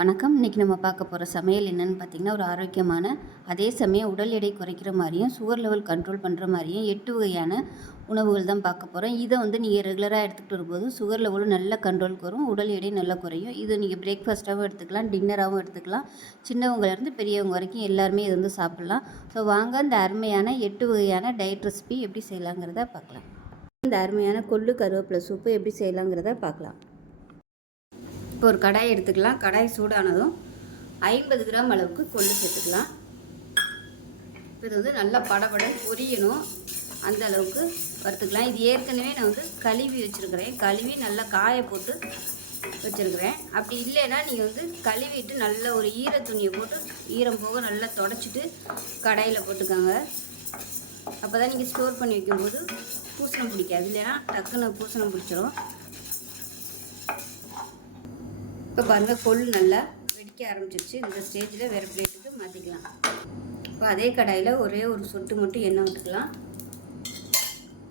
வணக்கம். இன்றைக்கி நம்ம பார்க்க போகிற சமையல் என்னென்னு பார்த்திங்கன்னா, ஒரு ஆரோக்கியமான அதே சமயம் உடல் எடை குறைக்கிற மாதிரியும் சுகர் லெவல் கண்ட்ரோல் பண்ணுற மாதிரியும் 8 வகையான உணவுகள் தான் பார்க்க போகிறோம். இதை நீங்கள் ரெகுலராக எடுத்துகிட்டு வரும்போது சுகர் லெவலும் நல்ல கண்ட்ரோலுக்கு வரும், உடல் எடை நல்லா குறையும். இது நீங்கள் பிரேக்ஃபாஸ்ட்டாகவும் எடுத்துக்கலாம், டின்னராகவும் எடுத்துக்கலாம். சின்னவங்கலேருந்து பெரியவங்க வரைக்கும் எல்லாருமே இது சாப்பிட்லாம். ஸோ வாங்க இந்த அருமையான 8 வகையான டயட் ரெசிபி எப்படி செய்யலாங்கிறத பார்க்கலாம். இந்த அருமையான கொள்ளு கருவேப்பிலை சூப்பு எப்படி செய்யலாங்கிறத பார்க்கலாம். இப்போ ஒரு கடாய் எடுத்துக்கலாம். கடாய் சூடானதும் 50 கிராம் அளவுக்கு கொள்ளு சேர்த்துக்கலாம். இது நல்லா படபட பொரியணும், அந்த அளவுக்கு வறுத்துக்கலாம். இது ஏற்கனவே நான் கழுவி வச்சுருக்கிறேன். கழுவி நல்லா காய போட்டு வச்சுருக்கிறேன். அப்படி இல்லைன்னா நீங்கள் கழுவிட்டு நல்ல ஒரு ஈர துணியை போட்டு ஈரம் போக நல்லா தொடச்சிட்டு கடாயில் போட்டுக்காங்க. அப்போ தான் நீங்கள் ஸ்டோர் பண்ணி வைக்கும்போது பூசணம் பிடிக்காது, இல்லைன்னா டக்குன்னு பூசணம் பிடிச்சிரும். இப்போ பாருங்கள், கொள்ளு நல்லா வெடிக்க ஆரம்பிச்சிருச்சு. இந்த ஸ்டேஜில் வேறு பிளேட்டுக்கு மாற்றிக்கலாம். இப்போ அதே கடாயில் ஒரே ஒரு சொட்டு மட்டும் எண்ணெய்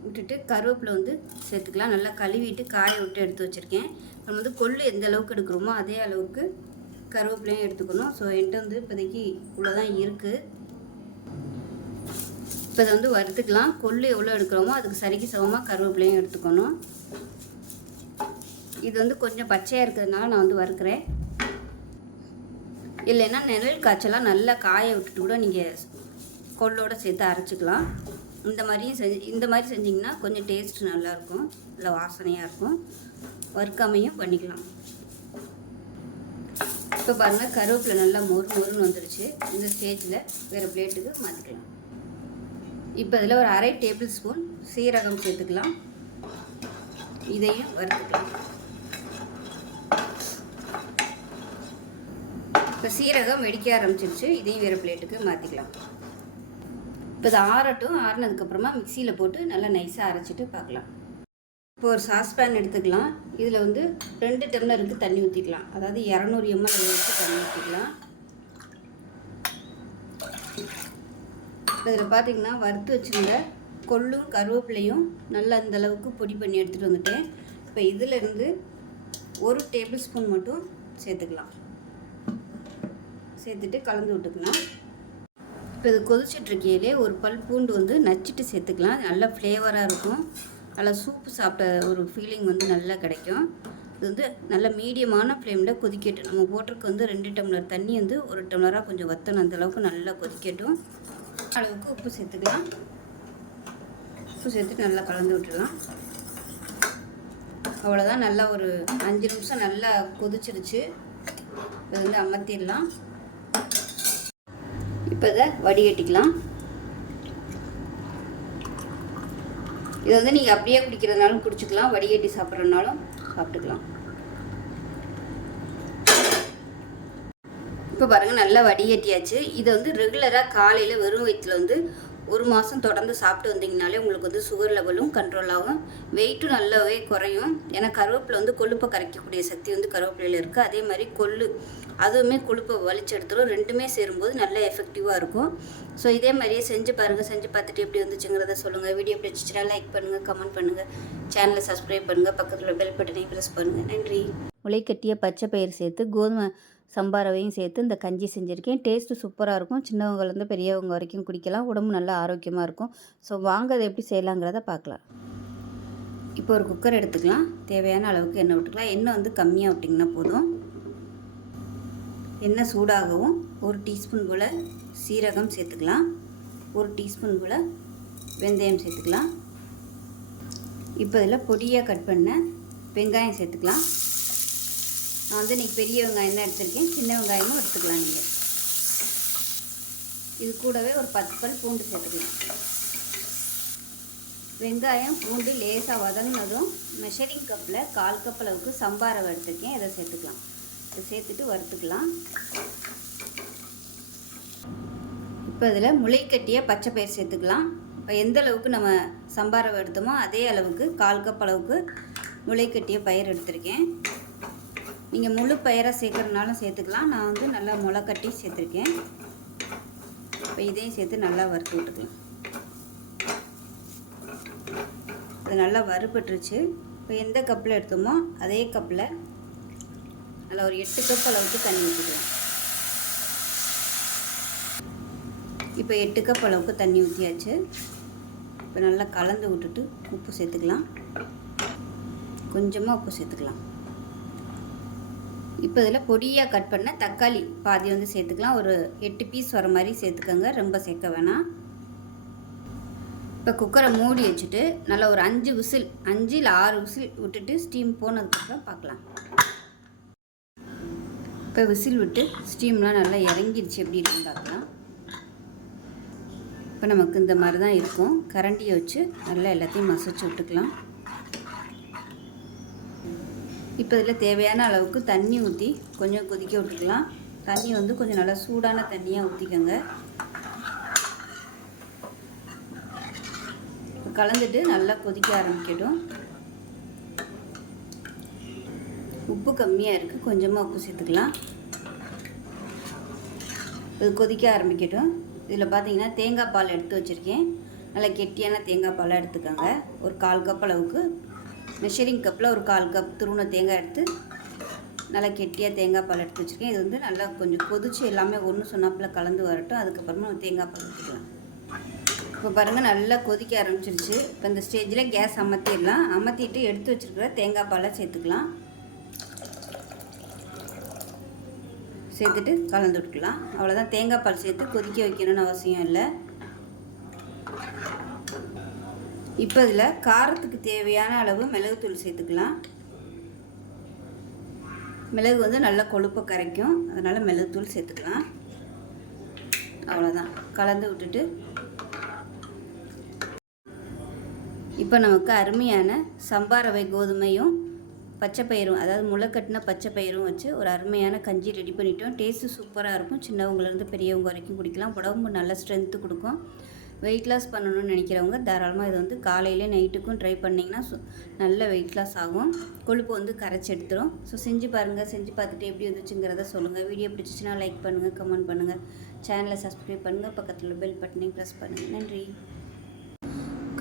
விட்டுட்டு கருவேப்பிலை சேர்த்துக்கலாம். நல்லா கழுவிட்டு காய விட்டு எடுத்து வச்சுருக்கேன். நம்ம கொள்ளு எந்த அளவுக்கு எடுக்கிறோமோ அதே அளவுக்கு கருவேப்பிலையும் எடுத்துக்கணும். ஸோ என்கிட்ட இப்போதைக்கு இவ்வளோதான் இருக்குது. இப்போ இதை வறுத்துக்கலாம். கொள்ளு எவ்வளோ எடுக்கிறோமோ அதுக்கு சரிக்கு சமமாக கருவேப்பிலையும் எடுத்துக்கணும். இது கொஞ்சம் பச்சையாக இருக்கிறதுனால நான் வறுக்கிறேன். இல்லைன்னா நிழல் காய்ச்சலாம் நல்லா காய விட்டுட்டு கூட நீங்கள் கொள்ளோடு சேர்த்து அரைச்சிக்கலாம். இந்த மாதிரி செஞ்சிங்கன்னா கொஞ்சம் டேஸ்ட் நல்லாயிருக்கும், நல்லா வாசனையாக இருக்கும். வறுக்காமையும் பண்ணிக்கலாம். இப்போ பாருங்கள், கருவேப்பிலை நல்லா மொறுன்னு வந்துடுச்சு. இந்த ஸ்டேஜில் வேறு பிளேட்டுக்கு மாற்றிக்கலாம். இப்போ இதில் ஒரு 1/2 டேபிள் ஸ்பூன் சீரகம் சேர்த்துக்கலாம். இதையும் வறுத்துக்கலாம். இப்போ சீரகம் வெடிக்க ஆரம்பிச்சிருச்சு. இதையும் வேறு பிளேட்டுக்கு மாற்றிக்கலாம். இப்போ இது ஆறட்டும். ஆறினதுக்கப்புறமா மிக்சியில் போட்டு நல்லா நைஸாக அரைச்சிட்டு பார்க்கலாம். இப்போ ஒரு சாஸ்பேன் எடுத்துக்கலாம். இதில் 2 டம்ளருக்கு தண்ணி ஊற்றிக்கலாம். அதாவது 200 ml வச்சு தண்ணி ஊற்றிக்கலாம். இதில் பார்த்திங்கன்னா வறுத்து வச்சுருந்த கொள்ளும் கருவேப்பிலையும் நல்லா அந்தளவுக்கு பொடி பண்ணி எடுத்துகிட்டு வந்துட்டேன். இப்போ இதிலேருந்து 1 டேபிள் ஸ்பூன் மட்டும் சேர்த்துக்கலாம். சேர்த்துட்டு கலந்து விட்டுக்கலாம். இப்போ இது கொதிச்சிட்ருக்கையிலே ஒரு பல் பூண்டு நச்சிட்டு சேர்த்துக்கலாம். நல்ல ஃப்ளேவராக இருக்கும். நல்லா சூப்பு சாப்பிட்ட ஒரு ஃபீலிங் நல்லா கிடைக்கும். இது நல்ல மீடியமான ஃப்ளேமில் கொதிக்கட்டும். நம்ம போட்டிருக்கு 2 டம்ளர் தண்ணி 1 டம்ளராக கொஞ்சம் வற்றணும். அந்தளவுக்கு நல்லா கொதிக்கட்டும். அளவுக்கு உப்பு சேர்த்துக்கலாம். உப்பு சேர்த்துட்டு நல்லா கலந்து விட்டுடலாம். அவ்வளோதான். நல்லா ஒரு 5 நிமிஷம் நல்லா கொதிச்சிருச்சு. இது அமர்த்திடலாம். இப்போ இதை வடிகட்டிக்கலாம். இதை நீங்கள் அப்படியே குடிக்கிறதுனாலும் குடிச்சிக்கலாம், வடிகட்டி சாப்பிட்றதுனாலும் சாப்பிட்டுக்கலாம். இப்போ பாருங்கள், நல்லா வடிகட்டியாச்சு. இதை ரெகுலராக காலையில் வெறும் வயிற்றில் 1 மாதம் தொடர்ந்து சாப்பிட்டு வந்தீங்கனாலே உங்களுக்கு சுகர் லெவலும் கண்ட்ரோல் ஆகும், வெயிட்டும் நல்லாவே குறையும். ஏன்னா கருவேப்பிலை கொழுப்பை கரைக்கக்கூடிய சக்தி கருவேப்பிலையில் இருக்குது. அதே மாதிரி கொள்ளு அதுவுமே கொழுப்பை வலிச்செடுத்துரும். ரெண்டுமே சேரும்போது நல்ல எஃபெக்டிவாக இருக்கும். ஸோ இதே மாதிரியே செஞ்சு பாருங்கள். செஞ்சு பார்த்துட்டு எப்படி வந்துச்சுங்கிறத சொல்லுங்கள். வீடியோ பிடிச்சிச்சுன்னா லைக் பண்ணுங்கள், கமெண்ட் பண்ணுங்கள், சேனலை சப்ஸ்கிரைப் பண்ணுங்கள், பக்கத்தில் பெல் பட்டனையும் ப்ரெஸ் பண்ணுங்கள். நன்றி. முளைக்கட்டிய பச்சை பயிர் சேர்த்து கோதுமை சம்பா ரவையும் சேர்த்து இந்த கஞ்சி செஞ்சுருக்கேன். டேஸ்ட்டு சூப்பராக இருக்கும். சின்னவங்கலேருந்து பெரியவங்க வரைக்கும் குடிக்கலாம். உடம்பு நல்லா ஆரோக்கியமாக இருக்கும். ஸோ வாங்க அதை எப்படி செய்யலாங்கிறத பார்க்கலாம். இப்போ ஒரு குக்கர் எடுத்துக்கலாம். தேவையான அளவுக்கு எண்ணெய் விட்டுக்கலாம். எண்ணெய் கம்மியாக விட்டிங்கன்னா போதும். எண்ணெய் சூடாகவும் 1 டீஸ்பூன் போல் சீரகம் சேர்த்துக்கலாம். 1 டீஸ்பூன் போல் வெந்தயம் சேர்த்துக்கலாம். இப்போ இதில் பொடியாக கட் பண்ண வெங்காயம் சேர்த்துக்கலாம். நான் இன்றைக்கி பெரிய வெங்காயம் தான் எடுத்திருக்கேன். சின்ன வெங்காயமும் எடுத்துக்கலாம் நீங்கள். இது கூடவே ஒரு 10 பல் பூண்டு சேர்த்துக்கலாம். வெங்காயம் பூண்டு லேசாக வதங்கினதும் மெஷரிங் கப்பில் 1/4 கப் அளவுக்கு சம்பா ரவை எடுத்திருக்கேன். இதை சேர்த்துக்கலாம். இதை சேர்த்துட்டு வறுத்துக்கலாம். இப்போ இதில் முளைக்கட்டிய பச்சை பயிர் சேர்த்துக்கலாம். இப்போ எந்த அளவுக்கு நம்ம சம்பா ரவை எடுத்தோமோ அதே அளவுக்கு 1/4 கப் அளவுக்கு முளைக்கட்டிய பயிர் எடுத்திருக்கேன். நீங்கள் முழு பயிராக சேர்க்குறதுனாலும் சேர்த்துக்கலாம். நான் நல்லா முளை கட்டி சேர்த்துருக்கேன். இப்போ இதையும் சேர்த்து நல்லா வறுத்து விட்டுக்கலாம். இது நல்லா வறுபட்டுருச்சு. இப்போ எந்த கப்பில் எடுத்தோமோ அதே கப்பில் நல்லா ஒரு 8 கப் அளவுக்கு தண்ணி ஊற்றிக்கலாம். இப்போ 8 கப் அளவுக்கு தண்ணி ஊற்றியாச்சு. இப்போ நல்லா கலந்து விட்டுட்டு உப்பு சேர்த்துக்கலாம். கொஞ்சமாக உப்பு சேர்த்துக்கலாம். இப்போ இதில் பொடியாக கட் பண்ண தக்காளி பாதி வந்து சேர்த்துக்கலாம். ஒரு 8 பீஸ் வர மாதிரி சேர்த்துக்கோங்க, ரொம்ப சேர்க்க வேணாம். இப்போ குக்கரை மூடி வச்சுட்டு நல்லா ஒரு 5 விசில் 5 இல்லை 6 விசில் விட்டுட்டு ஸ்டீம் போனதுக்கப்புறம் பார்க்கலாம். இப்போ விசில் விட்டு ஸ்டீம்லாம் நல்லா இறங்கிடுச்சு, எப்படி இருக்குன்னு பார்க்கலாம். இப்போ நமக்கு இந்த மாதிரி தான் இருக்கும். கரண்டியை வச்சு நல்லா எல்லாத்தையும் மசிச்சு விட்டுக்கலாம். இப்போ இதில் தேவையான அளவுக்கு தண்ணி ஊற்றி கொஞ்சம் கொதிக்க விட்டுக்கலாம். தண்ணி வந்து கொஞ்சம் நல்லா சூடான தண்ணியாக ஊற்றிக்கோங்க. கலந்துட்டு நல்லா கொதிக்க ஆரம்பிக்கட்டும். உப்பு கம்மியாக இருக்குது, கொஞ்சமாக உப்பு சேர்த்துக்கலாம். இது கொதிக்க ஆரம்பிக்கட்டும். இதில் பார்த்தீங்கன்னா தேங்காய் பால் எடுத்து வச்சுருக்கேன். நல்லா கெட்டியான தேங்காய் பாலாக எடுத்துக்கோங்க. ஒரு 1/4 கப் அளவுக்கு மெஷரிங் கப்பில் ஒரு 1/4 கப் துருவின தேங்காய் எடுத்து நல்லா கெட்டியாக தேங்காய் பால் எடுத்து வச்சுருக்கேன். இது வந்து நல்லா கொஞ்சம் கொதிச்சு எல்லாமே ஒன்று சொன்னாப்பில் கலந்து வரட்டும். அதுக்கப்புறமா நம்ம தேங்காய் பால் ஊற்றிக்கலாம். இப்போ பாருங்கள் நல்லா கொதிக்க ஆரம்பிச்சிருச்சு. இப்போ இந்த ஸ்டேஜில் கேஸ் அமர்த்திடலாம். அமர்த்திட்டு எடுத்து வச்சுருக்கிற தேங்காய் பாலை சேர்த்துக்கலாம். சேர்த்துட்டு கலந்து விட்டுக்கலாம். அவ்வளோதான். தேங்காய் பால் சேர்த்து கொதிக்க வைக்கணும்னு அவசியம் இல்லை. இப்போ இதில் காரத்துக்கு தேவையான அளவு மிளகுத்தூள் சேர்த்துக்கலாம். மிளகு வந்து நல்லா கொழுப்பை கரைக்கும், அதனால் மிளகுத்தூள் சேர்த்துக்கலாம். அவ்வளோதான். கலந்து விட்டுட்டு இப்போ நமக்கு அருமையான சம்பா ரவை கோதுமையும் பச்சைப்பயிரும், அதாவது முளைக்கட்டின பச்சைப்பயிரும் வச்சு ஒரு அருமையான கஞ்சி ரெடி பண்ணிட்டோம். டேஸ்ட்டு சூப்பராக இருக்கும். சின்னவங்கலேருந்து பெரியவங்க வரைக்கும் குடிக்கலாம். உடம்பு நல்ல ஸ்ட்ரென்த்து கொடுக்கும். வெயிட் லாஸ் பண்ணணும்னு நினைக்கிறவங்க தாராளமாக இதை வந்து காலையிலே நைட்டுக்கும் ட்ரை பண்ணிங்கன்னா நல்ல வெயிட் லாஸ் ஆகும். கொழுப்பு வந்து கரைச்சி எடுத்துரும். ஸோ செஞ்சு பாருங்கள். செஞ்சு பார்த்துட்டு எப்படி வந்துச்சுங்கிறத சொல்லுங்கள். வீடியோ பிடிச்சிச்சின்னா லைக் பண்ணுங்கள், கமெண்ட் பண்ணுங்கள், சேனலை சப்ஸ்கிரைப் பண்ணுங்கள், பக்கத்தில் பெல் பட்டனையும் ப்ரெஸ் பண்ணுங்கள். நன்றி.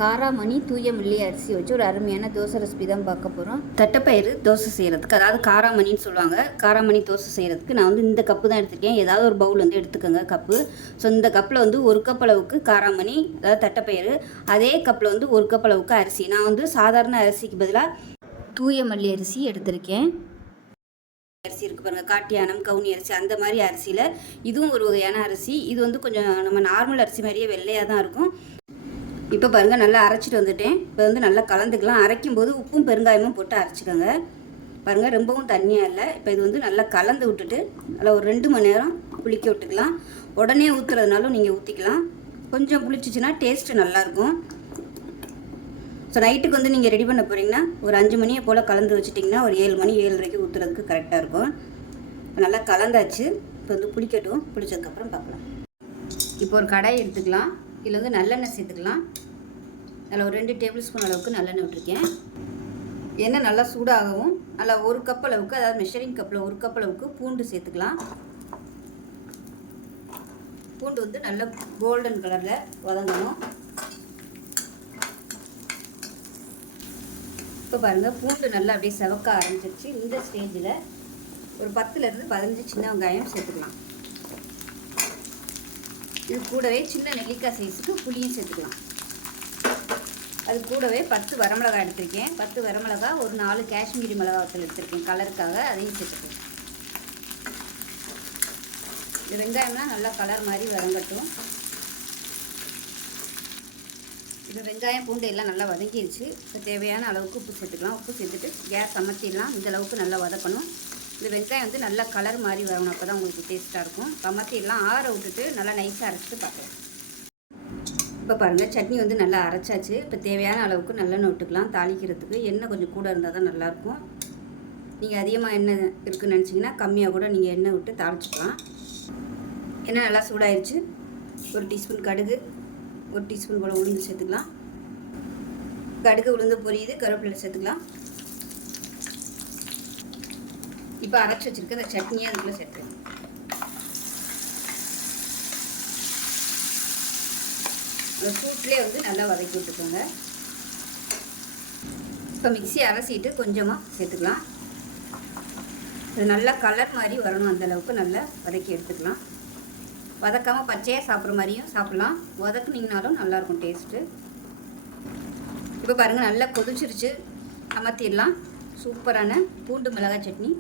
காராமணி தூய மல்லி அரிசி வச்சு ஒரு அருமையான தோசை ரெசிபி தான் பார்க்க போகிறோம். தட்டைப்பயிறு தோசை செய்கிறதுக்கு, அதாவது காராமணின்னு சொல்லுவாங்க, காராமணி தோசை செய்கிறதுக்கு நான் வந்து இந்த கப்பு தான் எடுத்துருக்கேன். ஏதாவது ஒரு பவுல் வந்து எடுத்துக்கோங்க, கப்பு. ஸோ இந்த கப்பில் வந்து 1 கப் அளவுக்கு காராமணி, அதாவது தட்டைப்பயிறு, அதே கப்பில் வந்து 1 கப் அளவுக்கு அரிசி. நான் வந்து சாதாரண அரிசிக்கு பதிலாக தூய மல்லி அரிசி எடுத்திருக்கேன். அரிசி இருக்குது பாருங்கள், காட்டியானம், கவுனி அரிசி, அந்த மாதிரி அரிசியில் இதுவும் ஒரு வகையான அரிசி. இது வந்து கொஞ்சம் நம்ம நார்மல் அரிசி மாதிரியே வெள்ளையாக தான் இருக்கும். இப்போ பாருங்கள் நல்லா அரைச்சிட்டு வந்துட்டேன். இப்போ வந்து நல்லா கலந்துக்கலாம். அரைக்கும்போது உப்பும் பெருங்காயமும் போட்டு அரைச்சிக்கோங்க. பாருங்கள் ரொம்பவும் தண்ணியாக இல்லை. இப்போ இது வந்து நல்லா கலந்து விட்டுட்டு நல்லா ஒரு 2 மணி நேரம் புளிக்க விட்டுக்கலாம். உடனே ஊற்றுறதுனாலும் நீங்கள் ஊற்றிக்கலாம். கொஞ்சம் புளிச்சிச்சின்னா டேஸ்ட்டு நல்லாயிருக்கும். ஸோ நைட்டுக்கு வந்து நீங்கள் ரெடி பண்ண போகிறீங்கன்னா ஒரு 5 மணியை போல் கலந்து வச்சுட்டிங்கன்னா ஒரு 7 மணி 7:30க்கு ஊற்றுறதுக்கு கரெக்டாக இருக்கும். இப்போ நல்லா கலந்தாச்சு. இப்போ வந்து புளிக்கட்டும். புளிச்சதுக்கப்புறம் பார்க்கலாம். இப்போ ஒரு கடாய் எடுத்துக்கலாம். இதில் வந்து நல்லெண்ணெய் சேர்த்துக்கலாம். அதில் ஒரு 2 டேபிள் ஸ்பூன் அளவுக்கு நல்லெண்ணெய் விட்டுருக்கேன். எண்ணெய் நல்லா சூடாகவும் நல்லா 1 கப் அளவுக்கு, அதாவது மெஷரிங் கப்பில் 1 கப் அளவுக்கு பூண்டு சேர்த்துக்கலாம். பூண்டு வந்து நல்லா கோல்டன் கலரில் வதங்கணும். இப்போ பாருங்கள் பூண்டு நல்லா அப்படியே செவக்க ஆரம்பிச்சிருச்சு. இந்த ஸ்டேஜில் ஒரு 10லேருந்து 15 சின்ன வெங்காயம் சேர்த்துக்கலாம். இது கூடவே சின்ன நெல்லிக்காய் சைஸுக்கு புளியும் சேர்த்துக்கலாம். அது கூடவே 10 வரமிளகாய் எடுத்திருக்கேன். 10 வரமிளகாய், ஒரு 4 காஷ்மீரி மிளகாய்த்தூள் எடுத்திருக்கேன் கலருக்காக, அதையும் சேர்த்துக்கலாம். இது வெங்காயம்லாம் நல்லா கலர் மாதிரி வதங்கட்டும். இது வெங்காயம் பூண்டு எல்லாம் நல்லா வதங்கிடுச்சு. இப்போ தேவையான அளவுக்கு உப்பு சேர்த்துக்கலாம். உப்பு சேர்த்துட்டு கேஸ் அமர்த்திடலாம். இந்த அளவுக்கு நல்லா வதக்கணும். இந்த வெங்காயம் வந்து நல்லா கலர் மாதிரி வரணும், அப்போ தான் உங்களுக்கு டேஸ்ட்டாக இருக்கும். அமர்த்திடலாம். ஆற விட்டுட்டு நல்லா நைஸாக அரைச்சிட்டு பார்க்கலாம். இப்போ பாருங்கள் சட்னி வந்து நல்லா அரைச்சாச்சு. இப்போ தேவையான அளவுக்கு நல்லெண்ணெய் விட்டுக்கலாம். தாளிக்கிறதுக்கு எண்ணெய் கொஞ்சம் கூட இருந்தால் தான் நல்லாயிருக்கும். நீங்கள் அதிகமாக எண்ணெய் இருக்குதுன்னு நினச்சிங்கன்னா கம்மியாக கூட நீங்கள் எண்ணெய் விட்டு தாளிச்சிக்கலாம். எண்ணெய் நல்லா சூடாயிருச்சு. 1 டீஸ்பூன் கடுகு, 1 டீஸ்பூன் போல் உளுந்து சேர்த்துக்கலாம். கடுகு உளுந்து பொரியுது. கருவேப்பிலை சேர்த்துக்கலாம். இப்போ அரைச்சி வச்சுருக்க அந்த சட்னியை அதுக்குள்ளே சேர்த்துக்கலாம். அந்த சூட்லேயே வந்து நல்லா வதக்கி விட்டுக்கோங்க. இப்போ மிக்ஸி அரைச்சிட்டு கொஞ்சமாக சேர்த்துக்கலாம். இது நல்லா கலர் மாதிரி வரணும், அந்தளவுக்கு நல்லா வதக்கி எடுத்துக்கலாம். வதக்காமல் பச்சையாக சாப்பிட்ற மாதிரியும் சாப்பிட்லாம், வதக்குனிங்கனாலும் நல்லாயிருக்கும் டேஸ்ட்டு. இப்போ பாருங்கள் நல்லா கொதிச்சிருச்சு, அமர்த்திடலாம். சூப்பரான பூண்டு மிளகாய் சட்னி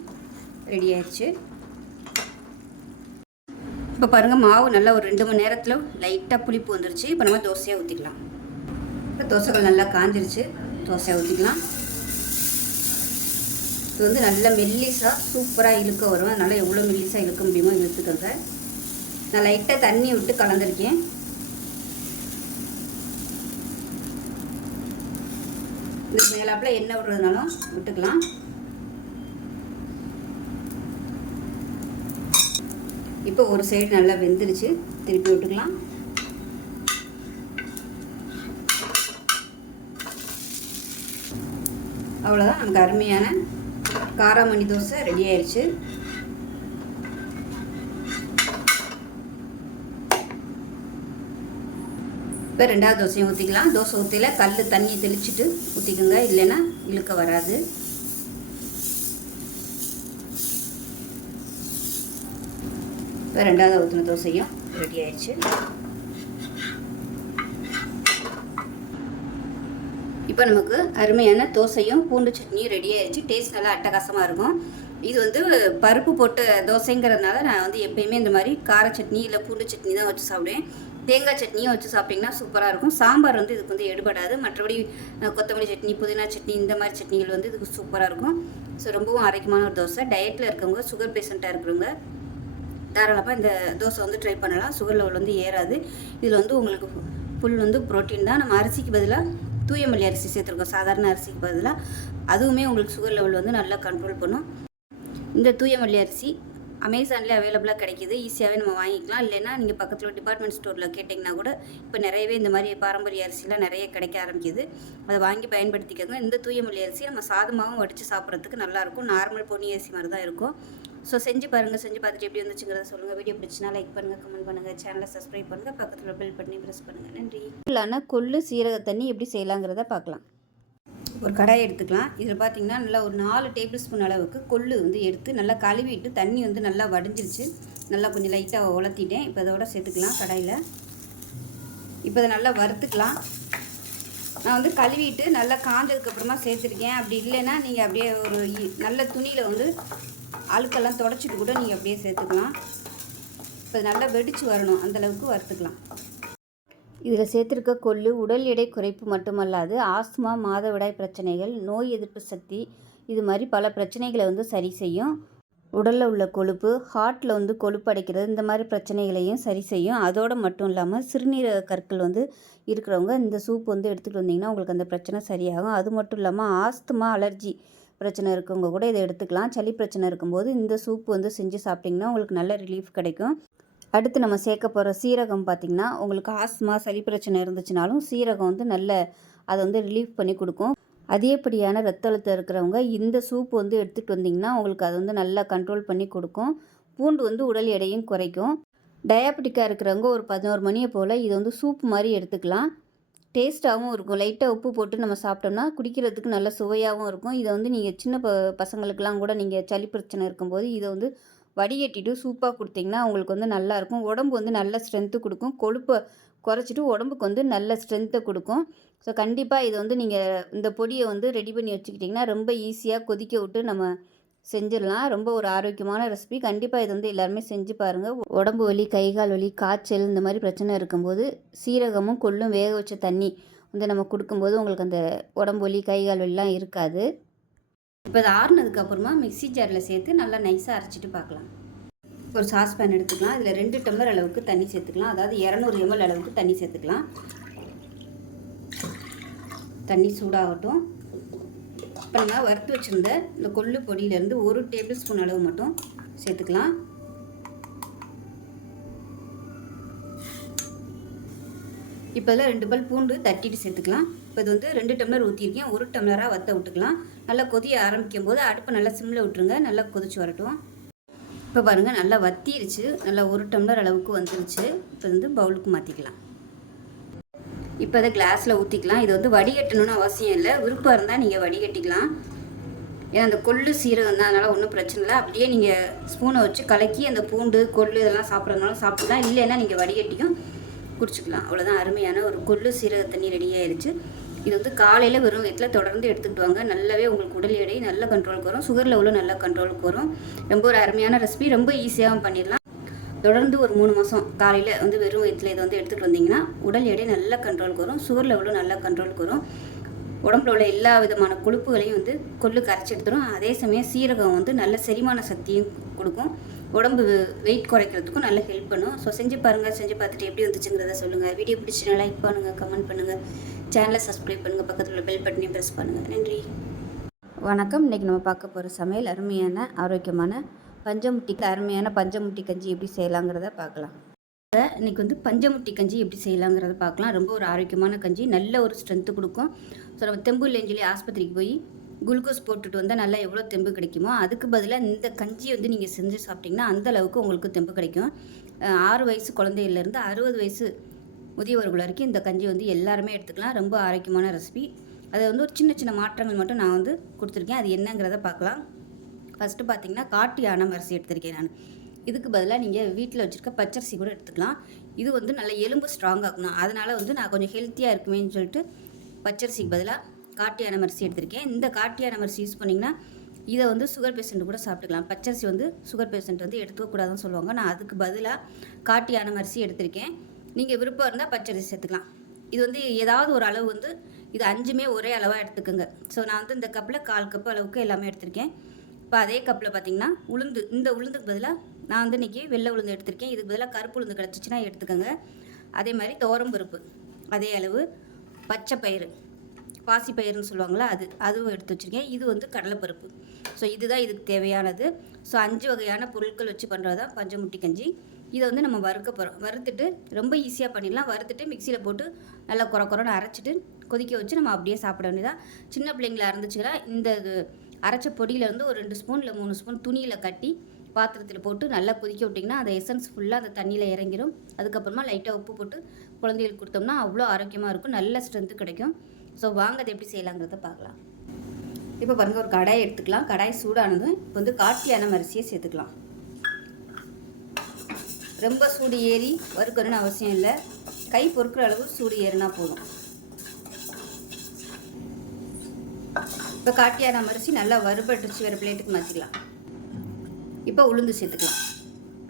ரெடி ஆயிடுச்சு. இப்போ பாருங்கள் மாவு நல்லா ஒரு 2 மணி நேரத்தில் லைட்டாக புளிப்பு வந்துருச்சு. இப்போ நம்ம தோசையாக ஊற்றிக்கலாம். இப்போ தோசைகள் நல்லா காஞ்சிருச்சு, தோசையாக ஊற்றிக்கலாம். இது வந்து நல்லா மெல்லிஸாக சூப்பராக இழுக்க வரும். அதனால் எவ்வளோ மெல்லிஸாக இழுக்க முடியுமோ இழுத்துக்கோங்க. நான் லைட்டாக தண்ணி விட்டு கலந்துருக்கேன். இதுக்கு மேலாப்பில் எண்ணெய் விடுறதுனாலும் விட்டுக்கலாம். இப்போ ஒரு சைடு நல்லா வெந்துருச்சு, திருப்பி விட்டுக்கலாம். அவ்வளோதான், நமக்கு அருமையான காராமணி தோசை ரெடி ஆயிடுச்சு. இப்போ 2வது தோசையும் ஊற்றிக்கலாம். தோசை ஊற்றில கல் தண்ணி தெளிச்சுட்டு ஊற்றிக்கோங்க, இல்லைன்னா இழுக்க வராது. இப்போ 2வது ஊற்றின தோசையும் ரெடி ஆயிடுச்சு. இப்போ நமக்கு அருமையான தோசையும் பூண்டு சட்னியும் ரெடி ஆயிடுச்சு. டேஸ்ட் நல்லா அட்டகாசமாக இருக்கும். இது வந்து பருப்பு போட்ட தோசைங்கிறதுனால நான் வந்து எப்பயுமே இந்த மாதிரி கார சட்னி இல்லை பூண்டு சட்னி தான் வச்சு சாப்பிடுவேன். தேங்காய் சட்னியும் வச்சு சாப்பிட்டிங்கன்னா சூப்பராக இருக்கும். சாம்பார் வந்து இதுக்கு வந்து எடுபடாது. மற்றபடி கொத்தமல்லி சட்னி, புதினா சட்னி, இந்த மாதிரி சட்னிகள் வந்து இதுக்கு சூப்பராக இருக்கும். ஸோ ரொம்பவும் ஆரோக்கியமான ஒரு தோசை. டயட்டில் இருக்கவங்க, சுகர் பேஷண்ட்டாக இருக்கிறவங்க தாராளமாக இந்த தோசை வந்து ட்ரை பண்ணலாம். சுகர் லெவல் வந்து ஏறாது. இதில் வந்து உங்களுக்கு ஃபுல் வந்து ப்ரோட்டீன் தான். நம்ம அரிசிக்கு பதிலாக தூயமல்லி அரிசி சேர்த்துருக்கோம், சாதாரண அரிசிக்கு பதிலாக. அதுவுமே உங்களுக்கு சுகர் லெவல் வந்து நல்லா கண்ட்ரோல் பண்ணும். இந்த தூயமல்லி அரிசி அமேசான்லேயே அவைலபிளாக கிடைக்கிது, ஈஸியாகவே நம்ம வாங்கிக்கலாம். இல்லைன்னா நீங்கள் பக்கத்தில் டிபார்ட்மெண்ட் ஸ்டோரில் கேட்டிங்கன்னா கூட இப்போ நிறையவே இந்த மாதிரி பாரம்பரிய அரிசிலாம் நிறைய கிடைக்க ஆரம்பிக்குது. அதை வாங்கி பயன்படுத்திக்கோங்க. இந்த தூயமல்லி அரிசி நம்ம சாதமாகவும் வடித்து சாப்பிட்றதுக்கு நல்லாயிருக்கும். நார்மல் பொன்னி அரிசி மாதிரி தான் இருக்கும். ஸோ செஞ்சு பாருங்கள். செஞ்சு பார்த்துட்டு எப்படி வந்துச்சுங்கிறத சொல்லுங்கள். வீடியோ பிடிச்சினா லைக் பண்ணுங்கள், கமெண்ட் பண்ணுங்கள், சேனலை சப்ஸ்கிரைப் பண்ணுங்கள், பக்கத்தில் பெல் பண்ணி ப்ரெஸ் பண்ணுங்கள். நன்றி. இல்லான கொள்ளு சீரக தண்ணி எப்படி செய்யலாங்கிறத பார்க்கலாம். ஒரு கடாயை எடுத்துக்கலாம். இதில் பார்த்தீங்கன்னா நல்லா ஒரு 4 டேபிள் ஸ்பூன் அளவுக்கு கொள்ளு வந்து எடுத்து நல்லா கழுவிட்டு, தண்ணி வந்து நல்லா வடிஞ்சிருச்சு, நல்லா கொஞ்சம் லைட்டாக உலர்த்திட்டேன். இப்போ அதோட சேர்த்துக்கலாம் கடாயில். இப்போ அதை நல்லா வறுத்துக்கலாம். நான் வந்து கழுவிட்டு நல்லா காஞ்சதுக்கப்புறமா சேர்த்துருக்கேன். அப்படி இல்லைன்னா நீங்கள் அப்படியே ஒரு நல்ல துணியில் வந்து அழுக்கெல்லாம் தொடச்சிட்டு கூட நீங்கள் அப்படியே சேர்த்துக்கலாம். இப்போ நல்லா வெடித்து வரணும், அந்தளவுக்கு வறுத்துக்கலாம். இதில் சேர்த்துருக்க கொள்ளு உடல் எடை குறைப்பு மட்டுமல்லாது ஆஸ்துமா, மாதவிடாய் பிரச்சனைகள், நோய் எதிர்ப்பு சக்தி, இது மாதிரி பல பிரச்சனைகளை வந்து சரி செய்யும். உடலில் உள்ள கொழுப்பு, ஹார்ட்டில் வந்து கொழுப்பு அடைக்கிறது, இந்த மாதிரி பிரச்சனைகளையும் சரி செய்யும். அதோடு மட்டும் இல்லாமல் சிறுநீரக கற்கள் வந்து இருக்கிறவங்க இந்த சூப் வந்து எடுத்துகிட்டு வந்தீங்கன்னா உங்களுக்கு அந்த பிரச்சனை சரியாகும். அது மட்டும் இல்லாமல் ஆஸ்துமா, அலர்ஜி பிரச்சனை இருக்கவங்க கூட இதை எடுத்துக்கலாம். சளி பிரச்சனை இருக்கும்போது இந்த சூப் வந்து செஞ்சு சாப்பிட்டிங்கன்னா உங்களுக்கு நல்ல ரிலீஃப் கிடைக்கும். அடுத்து நம்ம சேர்க்க போகிற சீரகம் பார்த்திங்கன்னா, உங்களுக்கு ஆஸ்துமா, சளி பிரச்சனை இருந்துச்சுனாலும் சீரகம் வந்து நல்ல அதை வந்து ரிலீஃப் பண்ணி கொடுக்கும். அதிகப்படியான ரத்த அழுத்தம் இருக்கிறவங்க இந்த சூப் வந்து எடுத்துகிட்டு வந்திங்கன்னா உங்களுக்கு அதை வந்து நல்லா கண்ட்ரோல் பண்ணி கொடுக்கும். பூண்டு வந்து உடல் எடையும் குறைக்கும். டயாபெட்டிக்காக இருக்கிறவங்க ஒரு 11 மணியை போல் இதை வந்து சூப் மாதிரி எடுத்துக்கலாம். டேஸ்ட்டாகவும் இருக்கும். லைட்டாக உப்பு போட்டு நம்ம சாப்பிட்டோம்னா குடிக்கிறதுக்கு நல்ல சுவையாகவும் இருக்கும். இதை வந்து நீங்கள் சின்ன பசங்களுக்கெல்லாம் கூட நீங்கள் சளி பிரச்சனை இருக்கும்போது இதை வந்து வடிகட்டிட்டு சூப்பாக கொடுத்தீங்கன்னா உங்களுக்கு வந்து நல்லாயிருக்கும். உடம்பு வந்து நல்ல ஸ்ட்ரென்த்து கொடுக்கும். கொழுப்பை குறைச்சிட்டு உடம்புக்கு வந்து நல்ல ஸ்ட்ரென்த்தை கொடுக்கும். ஸோ கண்டிப்பாக இதை வந்து நீங்கள் இந்த பொடியை வந்து ரெடி பண்ணி வச்சுக்கிட்டிங்கன்னா ரொம்ப ஈஸியாக கொதிக்க விட்டு நம்ம செஞ்சிடலாம். ரொம்ப ஒரு ஆரோக்கியமான ரெசிபி. கண்டிப்பாக இது வந்து எல்லாருமே செஞ்சு பாருங்கள். உடம்பு வலி, கைகால் வலி, காய்ச்சல், இந்த மாதிரி பிரச்சனை இருக்கும்போது சீரகமும் கொள்ளும் வேக வச்ச தண்ணி வந்து நம்ம கொடுக்கும்போது உங்களுக்கு அந்த உடம்பு வலி, கைகால் வலிலாம் இருக்காது. இப்போ இது ஆறுனதுக்கப்புறமா மிக்ஸி ஜாரில் சேர்த்து நல்லா நைஸாக அரைச்சிட்டு பார்க்கலாம். ஒரு சாஸ்பேன் எடுத்துக்கலாம். இதில் 2 டம்ளர் அளவுக்கு தண்ணி சேர்த்துக்கலாம். அதாவது 200 ml அளவுக்கு தண்ணி சேர்த்துக்கலாம். தண்ணி சூடாகட்டும். இப்போ நம்ம வறுத்து வச்சுருந்த இந்த கொள்ளு பொடியிலேருந்து 1 டேபிள் ஸ்பூன் அளவு மட்டும் சேர்த்துக்கலாம். இப்போ இதில் 2 பல் பூண்டு தட்டிட்டு சேர்த்துக்கலாம். இப்போ இது வந்து 2 டம்ளர் ஊற்றிருக்கேன். 1 டம்ளராக வற்ற விட்டுக்கலாம். நல்லா கொதிய ஆரம்பிக்கும் போது அடுப்பை நல்லா சிம்மில் விட்டுருங்க. நல்லா கொதிச்சு வரட்டும். இப்போ பாருங்கள் நல்லா வத்திருச்சு. நல்லா 1 டம்ளர் அளவுக்கு வந்துருச்சு. இப்போ வந்து பவுலுக்கு மாற்றிக்கலாம். இப்போ அதை கிளாஸில் ஊற்றிக்கலாம். இது வந்து வடிகட்டணும்னு அவசியம் இல்லை. விருப்பம் இருந்தால் நீங்கள் வடிகட்டிக்கலாம். ஏன்னா அந்த கொள்ளு சீரகம் தான், அதனால் ஒன்றும் பிரச்சனை இல்லை. அப்படியே நீங்கள் ஸ்பூனை வச்சு கலக்கி அந்த பூண்டு கொள்ளு இதெல்லாம் சாப்பிட்றதுனாலும் சாப்பிட்லாம், இல்லைன்னா நீங்கள் வடிகட்டியும் குடிச்சிக்கலாம். அவ்வளோதான், அருமையான ஒரு கொள்ளு சீரக தண்ணி ரெடி ஆயிடுச்சு. இது வந்து காலையில் வெறும் வயிற்றில் தொடர்ந்து எடுத்துக்கிட்டு வாங்க. நல்லாவே உங்களுக்கு உடல் எடை நல்ல கண்ட்ரோலுக்கு வரும், சுகர் லெவலும் நல்ல கண்ட்ரோலுக்கு வரும். ரொம்ப ஒரு அருமையான ரெசிபி, ரொம்ப ஈஸியாகவும் பண்ணிடலாம். தொடர்ந்து ஒரு 3 மாதம் காலையில் வந்து வெறும் வயிற்றில் இதை வந்து எடுத்துகிட்டு வந்தீங்கன்னா உடல் எடை நல்ல கண்ட்ரோலுக்கு வரும், சுகர் லெவலும் நல்ல கண்ட்ரோலுக்கு வரும். உடம்புல உள்ள எல்லா விதமான கொழுப்புகளையும் வந்து கொள்ளு கரைச்சி எடுத்துடும். அதே சமயம் சீரகம் வந்து நல்ல செரிமான சக்தியும் கொடுக்கும், உடம்பு வெயிட் குறைக்கிறதுக்கும் நல்ல ஹெல்ப் பண்ணும். ஸோ செஞ்சு பாருங்கள், செஞ்சு பார்த்துட்டு எப்படி வந்துச்சுங்கிறத சொல்லுங்கள். வீடியோ பிடிச்சினா லைக் பண்ணுங்கள், கமெண்ட் பண்ணுங்கள், சேனலை சப்ஸ்கிரைப் பண்ணுங்கள், பக்கத்தில் உள்ள பெல் பட்டனையும் ப்ரெஸ் பண்ணுங்கள். நன்றி, வணக்கம். இன்றைக்கி நம்ம பார்க்க போகிற சமையல் அருமையான ஆரோக்கியமான அருமையான பஞ்சமுட்டி கஞ்சி எப்படி செய்யலாங்கிறத பார்க்கலாம். இன்றைக்கி வந்து பஞ்சமுட்டி கஞ்சி எப்படி செய்யலாங்கிறத பார்க்கலாம். ரொம்ப ஒரு ஆரோக்கியமான கஞ்சி, நல்ல ஒரு ஸ்ட்ரென்த்து கொடுக்கும். ஸோ நம்ம தெம்பு இல்லைன்னு சொல்லி ஆஸ்பத்திரிக்கு போய் குளுக்கோஸ் போட்டுட்டு வந்தால் நல்லா எவ்வளோ தெம்பு கிடைக்குமோ அதுக்கு பதிலாக இந்த கஞ்சி வந்து நீங்கள் செஞ்சு சாப்பிட்டிங்கன்னா அந்த அளவுக்கு உங்களுக்கு தெம்பு கிடைக்கும். 6 வயசு குழந்தையிலேருந்து 60 வயசு முதியவர்கள் வரைக்கும் இந்த கஞ்சி வந்து எல்லாருமே எடுத்துக்கலாம். ரொம்ப ஆரோக்கியமான ரெசிபி. அதை வந்து ஒரு சின்ன சின்ன மாற்றங்கள் மட்டும் நான் வந்து கொடுத்துருக்கேன். அது என்னங்கிறத பார்க்கலாம். ஃபஸ்ட்டு பார்த்திங்கன்னா காட்டு யானம் அரிசி எடுத்திருக்கேன் நான். இதுக்கு பதிலாக நீங்கள் வீட்டில் வச்சுருக்க பச்சரிசி கூட எடுத்துக்கலாம். இது வந்து நல்ல எலும்பு ஸ்ட்ராங்காகணும், அதனால் வந்து நான் கொஞ்சம் ஹெல்த்தியாக இருக்குமேன்னு சொல்லிட்டு பச்சரிசிக்கு பதிலாக காட்டு யானம் அரிசி எடுத்திருக்கேன். இந்த காட்டு யானம் அரிசி யூஸ் பண்ணிங்கன்னா இதை வந்து சுகர் பேஷண்ட் கூட சாப்பிட்டுக்கலாம். பச்சரிசி வந்து சுகர் பேஷண்ட் வந்து எடுத்துக்கக்கூடாதுன்னு சொல்லுவாங்க. நான் அதுக்கு பதிலாக காட்டு யானம் அரிசி எடுத்திருக்கேன். நீங்கள் விருப்பம் இருந்தால் பச்சரிசி சேர்த்துக்கலாம். இது வந்து ஏதாவது ஒரு அளவு வந்து இது 5மே ஒரே அளவாக எடுத்துக்கோங்க. ஸோ நான் வந்து இந்த கப்பில் 1/4 கப் அளவுக்கு எல்லாமே எடுத்திருக்கேன். இப்போ அதே கப்பில் பார்த்திங்கன்னா உளுந்து, இந்த உளுந்துக்கு பதிலாக நான் வந்து இன்றைக்கி வெள்ளை உளுந்து எடுத்திருக்கேன். இதுக்கு பதிலாக கருப்பு உளுந்து கிடச்சிச்சின்னா எடுத்துக்கோங்க. அதே மாதிரி துவரம்பருப்பு அதே அளவு, பச்சை பயிறு பாசிப்பயிறுன்னு சொல்லுவாங்களா அதுவும் எடுத்து வச்சுருக்கேன். இது வந்து கடலைப்பருப்பு. ஸோ இதுதான் இதுக்கு தேவையானது. ஸோ 5 வகையான பொருட்கள் வச்சு பண்ணுறது தான் பஞ்சமுட்டி கஞ்சி. இதை வந்து நம்ம வறுக்க போகிறோம். வறுத்துட்டு ரொம்ப ஈஸியாக பண்ணிடலாம். வறுத்துட்டு மிக்சியில் போட்டு நல்லா குறன்னு அரைச்சிட்டு கொதிக்க வச்சு நம்ம அப்படியே சாப்பிட வேண்டியதான். சின்ன பிள்ளைங்களா இருந்துச்சுன்னா இந்த அரைச்ச பொடியிலேருந்து ஒரு 2 ஸ்பூன் இல்லை 3 ஸ்பூன் துணியில் கட்டி பாத்திரத்தில் போட்டு நல்லா கொதிக்க விட்டிங்கன்னா அந்த எசன்ஸ் ஃபுல்லாக அந்த தண்ணியில் இறங்கிடும். அதுக்கப்புறமா லைட்டாக உப்பு போட்டு குழந்தைகளுக்கு கொடுத்தோம்னா அவ்வளோ ஆரோக்கியமாக இருக்கும், நல்ல ஸ்ட்ரென்த்து கிடைக்கும். ஸோ வாங்க அதை எப்படி செய்யலாங்கிறத பார்க்கலாம். இப்போ பாருங்கள், ஒரு கடாயை எடுத்துக்கலாம். கடாய் சூடானதும் இப்போ வந்து காட்டு யானம் அரிசியை சேர்த்துக்கலாம். ரொம்ப சூடு ஏறி வறுக்கணும்னு அவசியம் இல்லை, கை பொறுக்கிற அளவு சூடு ஏறினா போதும். இப்போ காட்டு யானம் அரிசி நல்லா வறுபட்டுச்சு, வேறு பிளேட்டுக்கு மாற்றிக்கலாம். இப்போ உளுந்து சேர்த்துக்கலாம்.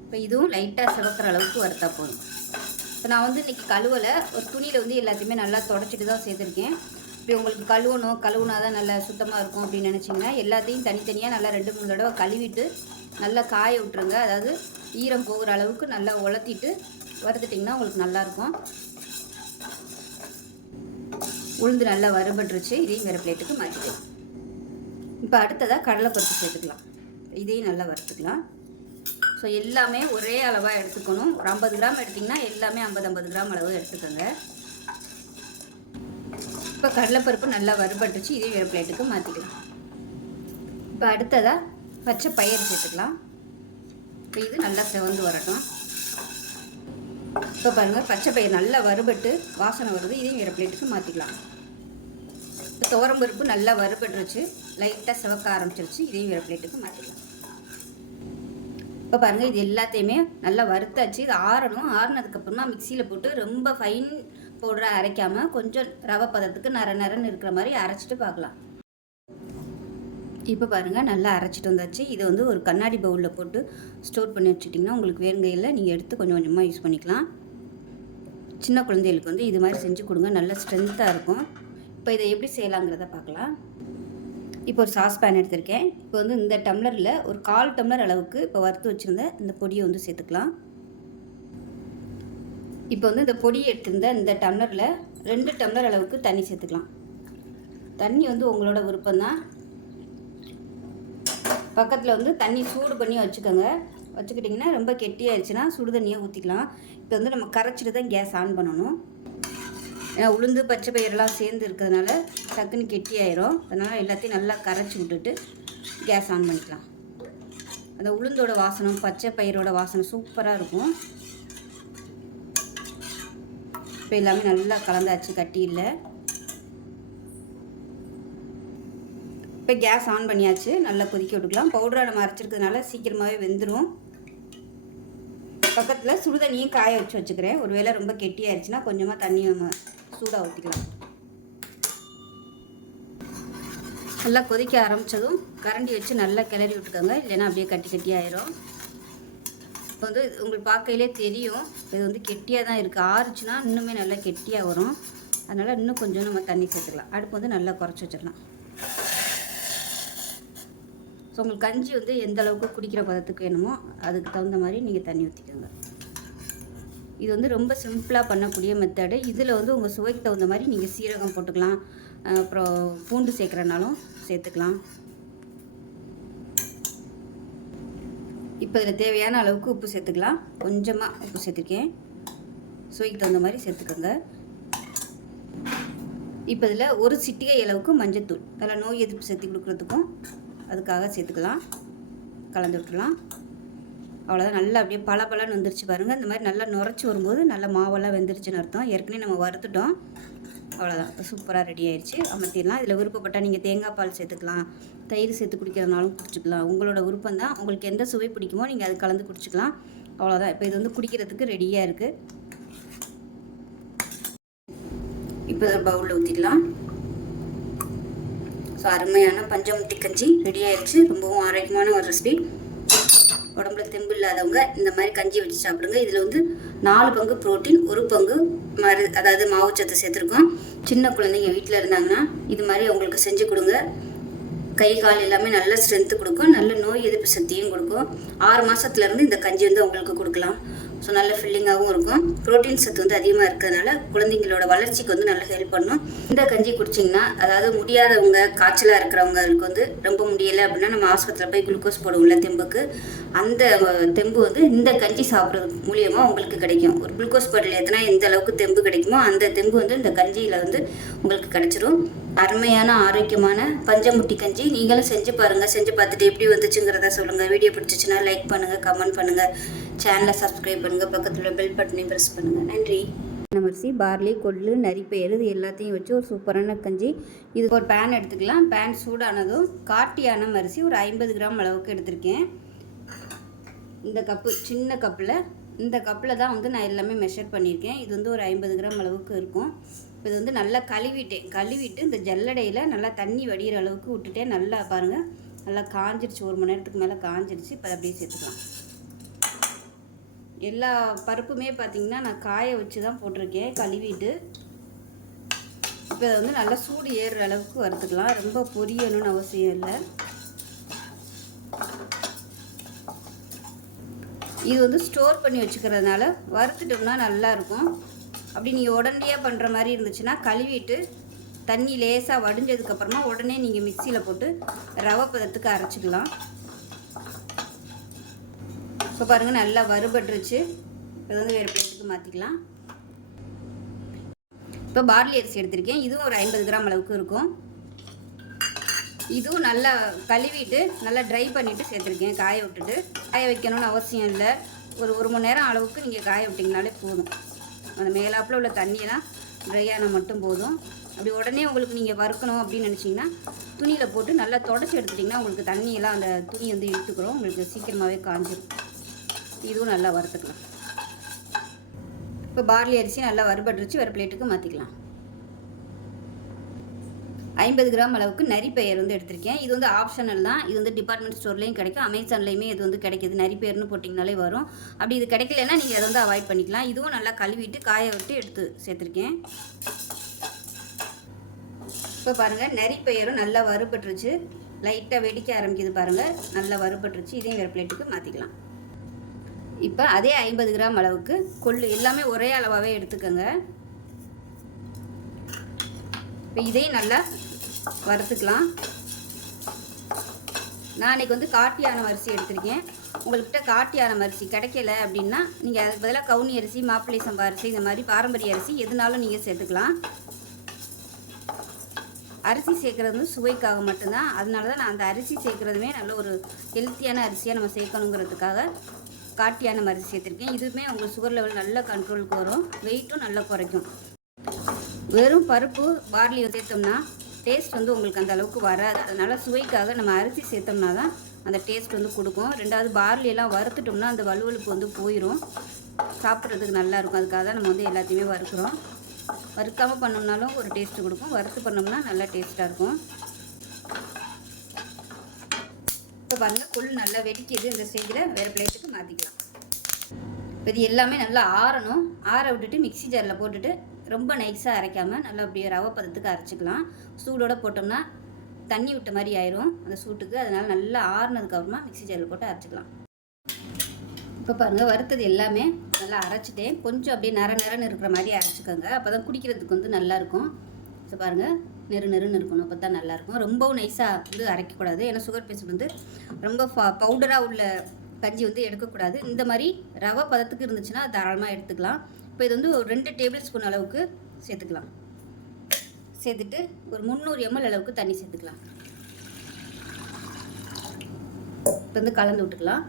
இப்போ இதுவும் லைட்டாக சிவக்கிற அளவுக்கு வறுத்தா போதும். இப்போ நான் வந்து இன்றைக்கி கழுவலை, ஒரு துணியில் வந்து எல்லாத்தையுமே நல்லா தொடச்சிட்டு தான் சேர்த்துருக்கேன். இப்போ உங்களுக்கு கழுவுனா தான் நல்லா சுத்தமாக இருக்கும் அப்படின்னு நினச்சிங்கன்னா எல்லாத்தையும் தனித்தனியாக நல்லா 2-3 தடவை கழுவிட்டு நல்லா காய விட்டுருங்க. அதாவது ஈரம் போகிற அளவுக்கு நல்லா உலர்த்திட்டு வறுத்துட்டிங்கன்னா உங்களுக்கு நல்லாயிருக்கும். உளுந்து நல்லா வறுபட்டுருச்சு, இதையும் வேறு பிளேட்டுக்கு மாற்றிக்கலாம். இப்போ அடுத்ததாக கடலைப்பருப்பு சேர்த்துக்கலாம். இதையும் நல்லா வறுத்துக்கலாம். ஸோ எல்லாமே ஒரே அளவாக எடுத்துக்கணும். ஒரு 50 கிராம் எடுத்திங்கன்னா எல்லாமே 50 கிராம் அளவு எடுத்துக்கோங்க. இப்போ கடலைப்பருப்பு நல்லா வறுபட்டுச்சு, இதையும் வேறு பிளேட்டுக்கு மாற்றிக்கலாம். இப்போ அடுத்ததாக பச்சை பயிறு சேர்த்துக்கலாம். இப்போ இது நல்லா செவந்து வரட்டும். இப்போ பாருங்கள், பச்சை பயிர் நல்லா வறுபட்டு வாசனை வருது, இதையும் வேறு பிளேட்டுக்கு மாற்றிக்கலாம். இப்போ துவரம்பருப்பு நல்லா வறுபட்டுருச்சு, லைட்டாக சிவக்க ஆரம்பிச்சிருச்சு, இதையும் வேறு பிளேட்டுக்கு மாற்றிக்கலாம். இப்போ பாருங்கள், இது எல்லாத்தையுமே நல்லா வறுத்தாச்சு. இது ஆறணும். ஆறுனதுக்கப்புறமா மிக்சியில் போட்டு ரொம்ப ஃபைன் பவுடராக அரைக்காமல் கொஞ்சம் ரவை பதத்துக்கு நரன்னு இருக்கிற மாதிரி அரைச்சிட்டு பார்க்கலாம். இப்போ பாருங்கள், நல்லா அரைச்சிட்டு வந்தாச்சு. இதை வந்து ஒரு கண்ணாடி பவுலில் போட்டு ஸ்டோர் பண்ணி வச்சுட்டிங்கன்னா உங்களுக்கு வேணுங்கையில் நீங்கள் எடுத்து கொஞ்சம் கொஞ்சமாக யூஸ் பண்ணிக்கலாம். சின்ன குழந்தைகளுக்கு வந்து இது மாதிரி செஞ்சு கொடுங்க, நல்ல ஸ்ட்ரென்த்தாக இருக்கும். இப்போ இதை எப்படி செய்யலாங்கிறத பார்க்கலாம். இப்போ ஒரு சாஸ்பேன் எடுத்திருக்கேன். இப்போ வந்து இந்த டம்ளரில் ஒரு 1/4 டம்ளர் அளவுக்கு இப்போ வறுத்து வச்சுருந்த இந்த பொடியை வந்து சேர்த்துக்கலாம். இப்போ வந்து இந்த பொடி எடுத்திருந்த இந்த டம்ளரில் 2 டம்ளர் அளவுக்கு தண்ணி சேர்த்துக்கலாம். தண்ணி வந்து உங்களோட விருப்பம்தான். பக்கத்தில் வந்து தண்ணி சூடு பண்ணி வச்சுக்கிட்டிங்கன்னா ரொம்ப கெட்டியாகிடுச்சுன்னா சுடு தண்ணியாக ஊற்றிக்கலாம். இப்போ வந்து நம்ம கரைச்சிட்டு தான் கேஸ் ஆன் பண்ணணும். ஏன்னா உளுந்து பச்சை பயிரெல்லாம் சேர்ந்து இருக்கிறதுனால டக்குன்னு கெட்டியாயிரும். அதனால் எல்லாத்தையும் நல்லா கரைச்சி விட்டுட்டு கேஸ் ஆன் பண்ணிக்கலாம். அந்த உளுந்தோட வாசனம் பச்சை பயிரோட வாசனை சூப்பராக இருக்கும். இப்போ எல்லாமே நல்லா கலந்தாச்சு, கட்டி இல்லை. இப்போ கேஸ் ஆன் பண்ணியாச்சு, நல்லா கொதிக்க விட்டுக்கலாம். பவுடரை நம்ம அரைச்சிருக்கிறதுனால சீக்கிரமாகவே வெந்துடும். பக்கத்தில் சுடுதண்ணியும் காய வச்சுக்கிறேன். ஒரு வேளை ரொம்ப கெட்டியாகிடுச்சுன்னா கொஞ்சமாக தண்ணி நம்ம சூடாக ஊற்றிக்கலாம். நல்லா கொதிக்க ஆரம்பித்ததும் கரண்டி வச்சு நல்லா கிளறி விட்டுக்கோங்க, இல்லைன்னா அப்படியே கட்டி கட்டி ஆயிரும். இப்போ வந்து உங்களுக்கு பார்க்கையிலே தெரியும் இது வந்து கெட்டியாக தான் இருக்குது. ஆறுச்சுன்னா இன்னுமே நல்லா கெட்டியாக வரும். அதனால் இன்னும் கொஞ்சம் நம்ம தண்ணி சேர்த்துக்கலாம். அடுப்பு வந்து நல்லா குறைச்சி வச்சிடலாம். ஸோ உங்களுக்கு கஞ்சி வந்து எந்த அளவுக்கு குடிக்கிற பதத்துக்கு வேணுமோ அதுக்கு தகுந்த மாதிரி நீங்கள் தண்ணி ஊற்றிக்கோங்க. இது வந்து ரொம்ப சிம்பிளாக பண்ணக்கூடிய மெத்தடு. இதில் வந்து உங்கள் சுவைக்கு தகுந்த மாதிரி நீங்கள் சீரகம் போட்டுக்கலாம், அப்புறம் பூண்டு சேர்க்குறனாலும் சேர்த்துக்கலாம். இப்போ இதில் தேவையான அளவுக்கு உப்பு சேர்த்துக்கலாம். கொஞ்சமாக உப்பு சேர்த்துருக்கேன், சுவைக்கு தகுந்த மாதிரி சேர்த்துக்கோங்க. இப்போ இதில் ஒரு சிட்டிகை அளவுக்கு மஞ்சத்தூள், அதில் நோய் எதிர்ப்பு சக்தி கொடுக்குறதுக்கும் அதுக்காக சேர்த்துக்கலாம். கலந்து விட்டுலாம். அவ்வளோதான். நல்லா அப்படியே பலன்னு வந்துருச்சு பாருங்கள். இந்த மாதிரி நல்லா நுரைச்சி வரும்போது நல்லா மாவெல்லாம் வெந்துருச்சுன்னு அர்த்தம். ஏற்கனவே நம்ம வறுத்துட்டோம். அவ்வளோதான், சூப்பராக ரெடி ஆயிடுச்சு. அமர்த்திடலாம். இதில் விருப்பப்பட்டால் நீங்கள் தேங்காய் பால் சேர்த்துக்கலாம், தயிர் சேர்த்து குடிக்கிறதுனாலும் குடிச்சிக்கலாம். உங்களோட விருப்பம் தான். உங்களுக்கு எந்த சுவை பிடிக்குமோ நீங்கள் அது கலந்து குடிச்சிக்கலாம். அவ்வளோதான். இப்போ இது வந்து குடிக்கிறதுக்கு ரெடியாக இருக்குது. இப்போ இதை பவுலில் ஊற்றிடலாம். ஸோ அருமையான பஞ்சமுட்டி கஞ்சி ரெடி ஆயிடுச்சு. ரொம்பவும் ஆரோக்கியமான ஒரு ரெசிபி. உடம்புல தெம்பு இல்லாதவங்க இந்த மாதிரி கஞ்சி வச்சு சாப்பிடுங்க. இதில் வந்து 4 பங்கு ப்ரோட்டீன், 1 பங்கு அதாவது மாவுச்சத்து சேர்த்துருக்கோம். சின்ன குழந்தைங்க வீட்டில் இருந்தாங்கன்னா இது மாதிரி அவங்களுக்கு செஞ்சு கொடுங்க. கை கால் எல்லாமே நல்ல ஸ்ட்ரென்த்து கொடுக்கும், நல்ல நோய் எதிர்ப்பு சக்தியும் கொடுக்கும். 6 மாதத்துலேருந்து இந்த கஞ்சி வந்து அவங்களுக்கு கொடுக்கலாம். ஸோ நல்ல ஃபில்லிங்காகவும் இருக்கும். ப்ரோட்டீன் சத்து வந்து அதிகமாக இருக்கிறதுனால குழந்தைங்களோட வளர்ச்சிக்கு வந்து நல்லா ஹெல்ப் பண்ணும். இந்த கஞ்சி குடிச்சிங்கன்னா, அதாவது முடியாதவங்க, காய்ச்சலாக இருக்கிறவங்களுக்கு வந்து ரொம்ப முடியலை அப்படின்னா நம்ம ஆஸ்பத்திரியில் போய் குளுக்கோஸ் போடுவோம்ல தெம்புக்கு, அந்த தெம்பு வந்து இந்த கஞ்சி சாப்பிட்றது மூலியமாக உங்களுக்கு கிடைக்கும். ஒரு குளுக்கோஸ் பாட்டில் எத்தனை எந்த அளவுக்கு தெம்பு கிடைக்குமோ அந்த தெம்பு வந்து இந்த கஞ்சியில் வந்து உங்களுக்கு கிடைச்சிரும். அருமையான ஆரோக்கியமான பஞ்சமுட்டி கஞ்சி நீங்களும் செஞ்சு பாருங்கள். செஞ்சு பார்த்துட்டு எப்படி வந்துச்சுங்கிறத சொல்லுங்கள். வீடியோ பிடிச்சிச்சுன்னா லைக் பண்ணுங்கள், கமெண்ட் பண்ணுங்கள், சேனலை சப்ஸ்கிரைப் பண்ணுங்கள், பக்கத்தில் பெல் பட்டனையும் ப்ரெஸ் பண்ணுங்கள். நன்றி. அரிசி, பார்லி, கொள்ளு, நரிப்பயிறு இது எல்லாத்தையும் வச்சு ஒரு சூப்பரான கஞ்சி. இதுக்கு ஒரு பேன் எடுத்துக்கலாம். பேன் சூடானதும் காட்டியான அரிசி ஒரு 50 கிராம் அளவுக்கு எடுத்திருக்கேன். இந்த கப்பு, சின்ன கப்பில், இந்த கப்பில் தான் வந்து நான் எல்லாமே மெஷர் பண்ணியிருக்கேன். இது வந்து ஒரு 50 கிராம் அளவுக்கு இருக்கும். இப்போ இது வந்து நல்லா கழுவிட்டு இந்த ஜல்லடையில் நல்லா தண்ணி வடிகிற அளவுக்கு விட்டுட்டேன். நல்லா பாருங்கள், நல்லா காஞ்சிருச்சு. 1 மணி நேரத்துக்கு மேலே காஞ்சிருச்சு. இப்போ அப்படியே சேர்த்துக்கலாம். எல்லா பருப்புமே பார்த்திங்கன்னா நான் காய வச்சு தான் போட்டிருக்கேன், கழுவிட்டு. இப்போ அதை வந்து நல்லா சூடு ஏறுற அளவுக்கு வறுத்துக்கலாம். ரொம்ப பொரியணும்னு அவசியம் இல்லை. இது வந்து ஸ்டோர் பண்ணி வச்சுக்கிறதுனால வறுத்துட்டோம்னா நல்லாயிருக்கும். அப்படி நீங்கள் உடனடியாக பண்ணுற மாதிரி இருந்துச்சுன்னா கழுவிட்டு தண்ணி லேசாக வடிஞ்சதுக்கப்புறமா உடனே நீங்கள் மிக்சியில் போட்டு ரவை பதத்துக்கு அரைச்சிக்கலாம். இப்போ பாருங்கள் நல்லா வறுபட்டுருச்சு. இப்போ வந்து வேறு பிளேட்டுக்கு மாற்றிக்கலாம். இப்போ பார்லி அரிசி எடுத்திருக்கேன். இதுவும் ஒரு 50 கிராம் அளவுக்கு இருக்கும். இதுவும் நல்லா கழுவிட்டு நல்லா ட்ரை பண்ணிவிட்டு சேர்த்துருக்கேன். காய விட்டுட்டு, காய வைக்கணும்னு அவசியம் இல்லை. ஒரு மணி நேரம் அளவுக்கு நீங்கள் காய விட்டிங்கனாலே போதும். அந்த மேலாப்பில் உள்ள தண்ணியெல்லாம் ட்ரையான மட்டும் போதும். அப்படி உடனே உங்களுக்கு நீங்கள் வறுக்கணும் அப்படின்னு நினச்சிங்கன்னா துணியில் போட்டு நல்லா தொடச்சி எடுத்துட்டிங்கன்னா உங்களுக்கு தண்ணியெல்லாம் அந்த துணி வந்து இழுத்துக்கிறோம். உங்களுக்கு சீக்கிரமாகவே காஞ்சிடும். இதுவும் நல்லா வறுத்துக்கலாம். இப்போ பார்லி அரிசி நல்லா வறுபட்டுருச்சு. வேறு பிளேட்டுக்கு மாற்றிக்கலாம். 50 கிராம் அளவுக்கு நரிப்பயிர் வந்து எடுத்திருக்கேன். இது வந்து ஆப்ஷனல் தான். இது வந்து டிபார்ட்மெண்ட் ஸ்டோர்லேயும் கிடைக்கும், அமேசான்லேயுமே இது வந்து கிடைக்கிது. நரிப்பயிர்னு போட்டிங்கனாலே வரும். அப்படி இது கிடைக்கலன்னா நீங்கள் அதை வந்து அவாய்ட் பண்ணிக்கலாம். இதுவும் நல்லா கழுவிட்டு காய விட்டு எடுத்து சேர்த்துருக்கேன். இப்போ பாருங்கள், நரிப்பயிரும் நல்லா வறுபட்டுருச்சு. லைட்டாக வெடிக்க ஆரம்பிக்குது பாருங்கள். நல்லா வறுபட்டுருச்சு. இதையும் வேறு பிளேட்டுக்கு மாற்றிக்கலாம். இப்போ அதே 50 கிராம் அளவுக்கு கொள்ளு, எல்லாமே ஒரே அளவாகவே எடுத்துக்கோங்க. இப்போ இதையும் நல்லா வறுத்துக்கலாம். நான் இன்றைக்கி வந்து காட்டியான அரிசி எடுத்திருக்கேன். உங்கள்கிட்ட காட்டியான அரிசி கிடைக்கல அப்படின்னா நீங்கள் அதுக்கு பதிலாக கவுனி அரிசி, மாப்பிள்ளை சம்பா அரிசி, இந்த மாதிரி பாரம்பரிய அரிசி எதுனாலும் நீங்கள் சேர்த்துக்கலாம். அரிசி சேர்க்குறது வந்து சுவைக்காக மட்டும்தான். அதனால தான் நான் அந்த அரிசி சேர்க்குறதுமே நல்ல ஒரு ஹெல்த்தியான அரிசியாக நம்ம சேர்க்கணுங்கிறதுக்காக காட்டியான அரிசி சேர்த்துருக்கேன். இதுவுமே உங்களுக்கு சுகர் லெவல் நல்ல கண்ட்ரோலுக்கு வரும், வெயிட்டும் நல்லா குறைக்கும். வெறும் பருப்பு பார்லி சேர்த்தோம்னா டேஸ்ட் வந்து உங்களுக்கு அந்த அளவுக்கு வராது. அதனால் சுவைக்காக நம்ம அரிசி சேர்த்தோம்னா தான் அந்த டேஸ்ட் வந்து கொடுக்கும். ரெண்டாவது பார்லியெல்லாம் வறுத்துட்டோம்னா அந்த வலுவலுப்பு வந்து போயிடும், சாப்பிட்றதுக்கு நல்லாயிருக்கும். அதுக்காக தான் நம்ம வந்து எல்லாத்தையுமே வறுக்கிறோம். வறுக்காமல் பண்ணோம்னாலும் ஒரு டேஸ்ட்டு கொடுக்கும், வறுத்து பண்ணோம்னா நல்லா டேஸ்ட்டாக இருக்கும். இப்போ பாருங்கள் கொள்ளு நல்லா வெடிக்கிது. இந்த ஸ்டேஜில் வேறு பிளேட்டுக்கு மாற்றிக்கலாம். இப்போ இது எல்லாமே நல்லா ஆறணும். ஆற விட்டுட்டு மிக்ஸி ஜாரில் போட்டுட்டு ரொம்ப நைஸாக அரைக்காமல் நல்லா அப்படியே ரவை பதத்துக்கு அரைச்சிக்கலாம். சூடோடு போட்டோம்னா தண்ணி விட்ட மாதிரி ஆயிரும் அந்த சூட்டுக்கு. அதனால் நல்லா ஆறுனதுக்கப்புறமா மிக்ஸி ஜாரில் போட்டு அரைச்சிக்கலாம். இப்போ பாருங்கள் வறுத்தது எல்லாமே நல்லா அரைச்சிட்டேன். கொஞ்சம் அப்படியே நரன்னு இருக்கிற மாதிரி அரைச்சிக்கோங்க. அப்போ தான் குடிக்கிறதுக்கு வந்து நல்லாயிருக்கும். ஸோ பாருங்கள் நெருன்னு இருக்கணும், அப்போ தான் நல்லாயிருக்கும். ரொம்பவும் நைஸாக வந்து அரைக்கக்கூடாது. ஏன்னா சுகர் பேஷண்ட் வந்து ரொம்ப பவுடராக உள்ள கஞ்சி வந்து எடுக்கக்கூடாது. இந்த மாதிரி ரவை பதத்துக்கு இருந்துச்சுன்னா தாராளமாக எடுத்துக்கலாம். இப்போ இது வந்து ஒரு 2 டேபிள் ஸ்பூன் அளவுக்கு சேர்த்துக்கலாம். சேர்த்துட்டு ஒரு 300 ml அளவுக்கு தண்ணி சேர்த்துக்கலாம். இப்போ வந்து கலந்து விட்டுக்கலாம்.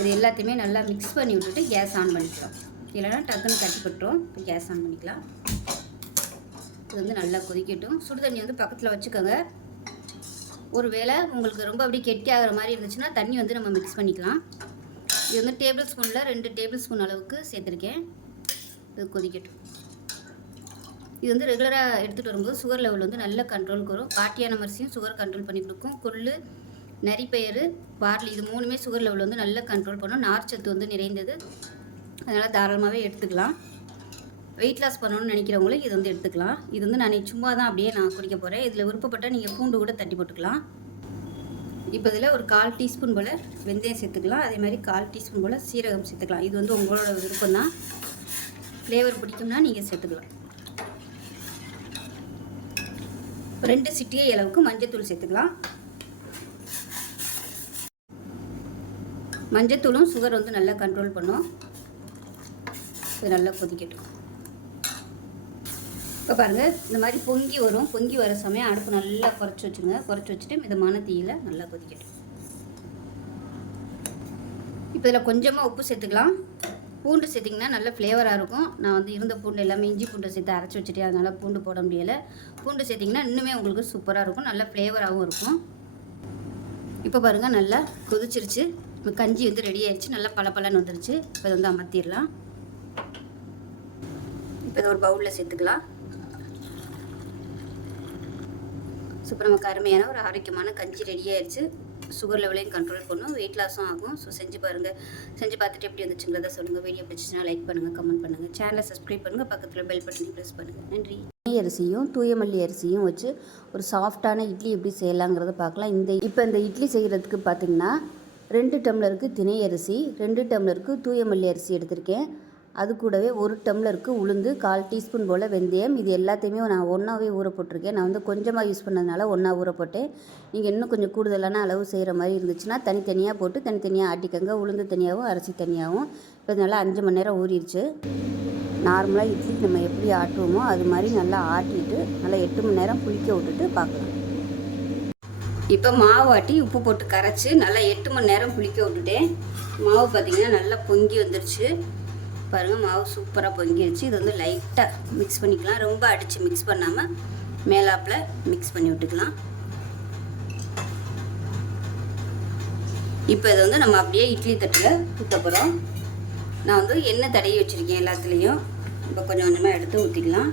இது எல்லாத்தையுமே நல்லா மிக்ஸ் பண்ணி விட்டுட்டு கேஸ் ஆன் பண்ணிக்கலாம். இல்லைனா டக்குன்னு கட்டிப்பட்டுரும். இப்போ கேஸ் ஆன் பண்ணிக்கலாம். இது வந்து நல்லா கொதிக்கட்டும். சுடு தண்ணி வந்து பக்கத்தில் வச்சுக்கோங்க. ஒரு வேளை உங்களுக்கு ரொம்ப அப்படியே கெட்டியாகிற மாதிரி இருந்துச்சுன்னா தண்ணி வந்து நம்ம மிக்ஸ் பண்ணிக்கலாம். இது வந்து டேபிள் ஸ்பூனில் 2 டேபிள் ஸ்பூன் அளவுக்கு சேர்த்துருக்கேன். இது கொதிக்கட்டும். இது வந்து ரெகுலராக எடுத்துகிட்டு வரும்போது சுகர் லெவல் வந்து நல்ல கண்ட்ரோலுக்கு வரும். பாட்டியான அரிசியும் சுகர் கண்ட்ரோல் பண்ணி கொடுக்கும். கொள்ளு, நரிப்பயிறு, பார்லி இது 3மே சுகர் லெவல் வந்து நல்லா கண்ட்ரோல் பண்ணும். நார்ச்சத்து வந்து நிறைந்தது. அதனால் தாராளமாகவே எடுத்துக்கலாம். வெயிட் லாஸ் பண்ணணும்னு நினைக்கிறவங்களுக்கு இது வந்து எடுத்துக்கலாம். இது வந்து நான் சும்மா தான் அப்படியே நான் குடிக்க போகிறேன். இதில் விருப்பப்பட்டால் நீங்கள் பூண்டு கூட தட்டி போட்டுக்கலாம். இப்போ இதில் ஒரு 1/4 டீஸ்பூன் போல் வெந்தயம் சேர்த்துக்கலாம். அதே மாதிரி 1/4 டீஸ்பூன் போல் சீரகம் சேர்த்துக்கலாம். இது வந்து உங்களோட விருப்பம் தான். ஃப்ளேவர் பிடிக்கும்னா நீங்கள் சேர்த்துக்கலாம். 2 சிட்டிகை அளவுக்கு மஞ்சத்தூள் சேர்த்துக்கலாம். மஞ்சத்தூளும் சுகர் வந்து நல்லா கண்ட்ரோல் பண்ணும். இது நல்லா கொதிக்கட்டும். இப்போ பாருங்கள் இந்த மாதிரி பொங்கி வரும். பொங்கி வர சமயம் அடுப்பு நல்லா குறைச்சி வச்சுங்க. குறைச்சி வச்சுட்டு மிதமான தீயில் நல்லா கொதிக்கட்டும். இப்போ இதில் கொஞ்சமாக உப்பு சேர்த்துக்கலாம். பூண்டு சேர்த்திங்கன்னா நல்ல ஃப்ளேவராக இருக்கும். நான் வந்து இருந்த பூண்டு எல்லாமே இஞ்சி பூண்டை சேர்த்து அரைச்சி வச்சுட்டேன். அதனால் பூண்டு போட முடியலை. பூண்டு சேர்த்திங்கன்னா இன்னுமே உங்களுக்கு சூப்பராக இருக்கும், நல்ல ஃப்ளேவராகவும் இருக்கும். இப்போ பாருங்கள் நல்லா கொதிச்சிருச்சு. இப்போ கஞ்சி வந்து ரெடி ஆயிடுச்சு. நல்லா பளபளன்னு வந்துருச்சு. இப்போ இதை வந்து அமர்த்திடலாம். இப்போ இதை ஒரு பவுலில் சேர்த்துக்கலாம். சூப்பர், நமக்கு அருமையான ஒரு ஆரோக்கியமான கஞ்சி ரெடி ஆயிடுச்சு. சுகர் லெவலையும் கண்ட்ரோல் பண்ணும், வெயிட் லாஸும் ஆகும். ஸோ செஞ்சு பாருங்கள். செஞ்சு பார்த்துட்டு எப்படி வந்துச்சுங்கிறத சொல்லுங்கள். வீடியோ பிடிச்சிச்சுன்னா லைக் பண்ணுங்கள், கமெண்ட் பண்ணுங்கள், சேனலை சப்ஸ்கிரைப் பண்ணுங்கள், பக்கத்தில் பெல் பட்டனையும் ப்ரெஸ் பண்ணுங்கள். நன்றி. அரிசியும் தூய மல்லி அரிசியும் வச்சு ஒரு சாஃப்டான இட்லி எப்படி செய்யலாங்கிறத பார்க்கலாம். இப்போ இந்த இட்லி செய்கிறதுக்கு பார்த்திங்கன்னா 2 டம்ளருக்கு திணை அரிசி, 2 டம்ளருக்கு தூய மல்லி அரிசி எடுத்திருக்கேன். அது கூடவே 1 டம்ளருக்கு உளுந்து, 1/4 டீஸ்பூன் போல் வெந்தயம். இது எல்லாத்தையுமே நான் ஒன்றாவே ஊற போட்டிருக்கேன். நான் வந்து கொஞ்சமாக யூஸ் பண்ணதுனால ஒன்றா ஊற போட்டேன். நீங்கள் இன்னும் கொஞ்சம் கூடுதலான அளவு செய்கிற மாதிரி இருந்துச்சுன்னா தனித்தனியாக போட்டு தனித்தனியாக ஆட்டிக்கங்க. உளுந்து தனியாகவும் அரிசி தனியாகவும். இப்போ நல்லா 5 மணி நேரம் ஊறிடுச்சு. நார்மலாக இட்லி நம்ம எப்படி ஆட்டுவோமோ அது மாதிரி நல்லா ஆட்டிட்டு நல்லா 8 மணி நேரம் புளிக்க விட்டுட்டு பார்க்கலாம். இப்போ மாவு ஆட்டி உப்பு போட்டு கரைச்சி நல்லா 8 மணி நேரம் புளிக்க விட்டுட்டேன். மாவு பார்த்திங்கன்னா நல்லா பொங்கி வந்துருச்சு. பாருங்கள் மாவு சூப்பராக பொங்கிடுச்சு. இது வந்து லைட்டாக மிக்ஸ் பண்ணிக்கலாம். ரொம்ப அடித்து மிக்ஸ் பண்ணாமல் மேலாப்பில் மிக்ஸ் பண்ணி விட்டுக்கலாம். இப்போ இதை வந்து நம்ம அப்படியே இட்லி தட்டில் ஊற்ற போகிறோம். நான் வந்து எண்ணெய் தடவி வச்சுருக்கேன் எல்லாத்துலேயும். இப்போ கொஞ்சம் கொஞ்சமாக எடுத்து ஊற்றிக்கலாம்.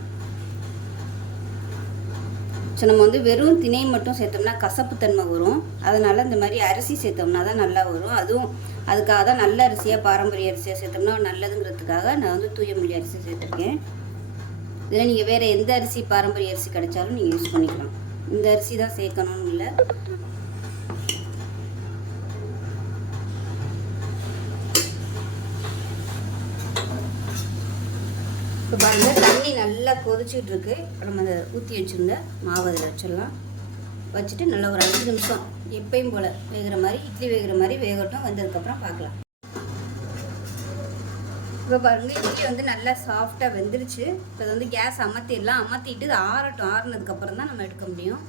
ஸோ நம்ம வந்து வெறும் திணை மட்டும் சேர்த்தோம்னா கசப்புத்தன்மை வரும். அதனால் இந்த மாதிரி அரிசி சேர்த்தோம்னா தான் நல்லா வரும். அதுக்காக தான் நல்ல அரிசியாக பாரம்பரிய அரிசியாக சேர்த்தோம்னா நல்லதுங்கிறதுக்காக நான் வந்து தூய மல்லி அரிசி சேர்த்துருக்கேன். இதில் நீங்கள் வேறு எந்த அரிசி பாரம்பரிய அரிசி கிடைச்சாலும் நீங்கள் யூஸ் பண்ணிக்கலாம். இந்த அரிசி தான் சேர்க்கணும்னு இல்லை. இப்போ பாருங்கள் தண்ணி நல்லா கொதிச்சுட்டு இருக்கு. இப்போ நம்ம அதை ஊற்றி வச்சுருந்த மாவு அதில் வச்சிடலாம். வச்சுட்டு நல்லா ஒரு 5 நிமிஷம் எப்பயும் போல் வேகிற மாதிரி இட்லி வேகிற மாதிரி வேகட்டும். வந்ததுக்கப்புறம் பார்க்கலாம். இப்போ பாருங்கள் இட்லி வந்து நல்லா சாஃப்டாக வெந்துருச்சு. இப்போ வந்து கேஸ் அமர்த்திடலாம். அமர்த்திட்டு ஆறட்டும். ஆறுனதுக்கப்புறம் தான் நம்ம எடுக்க முடியும்.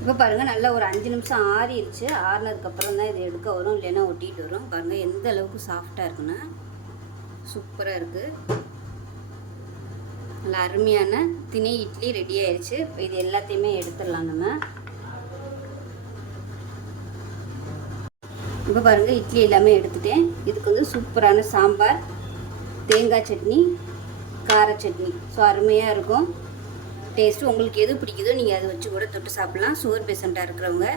இப்போ பாருங்கள் நல்லா ஒரு 5 நிமிஷம் ஆறிடுச்சு. ஆறுனதுக்கப்புறம் தான் இது எடுக்க வரும், இல்லைன்னா ஒட்டிகிட்டு வரும். பாருங்கள் எந்த அளவுக்கு சாஃப்டாக இருக்குன்னா சூப்பராக இருக்குது. நல்லா அருமையான திணை இட்லி ரெடி ஆயிடுச்சு. இப்போ இது எல்லாத்தையுமே எடுத்துடலாம் நம்ம. இப்போ பாருங்கள், இட்லி எல்லாமே எடுத்துட்டேன். இதுக்கு வந்து சூப்பரான சாம்பார், தேங்காய் சட்னி, கார சட்னி. ஸோ அருமையாக இருக்கும் டேஸ்ட்டு. உங்களுக்கு எது பிடிக்குதோ நீங்கள் அதை வச்சு கூட தொட்டு சாப்பிட்லாம். சுகர் பேஷண்ட்டாக இருக்கிறவங்க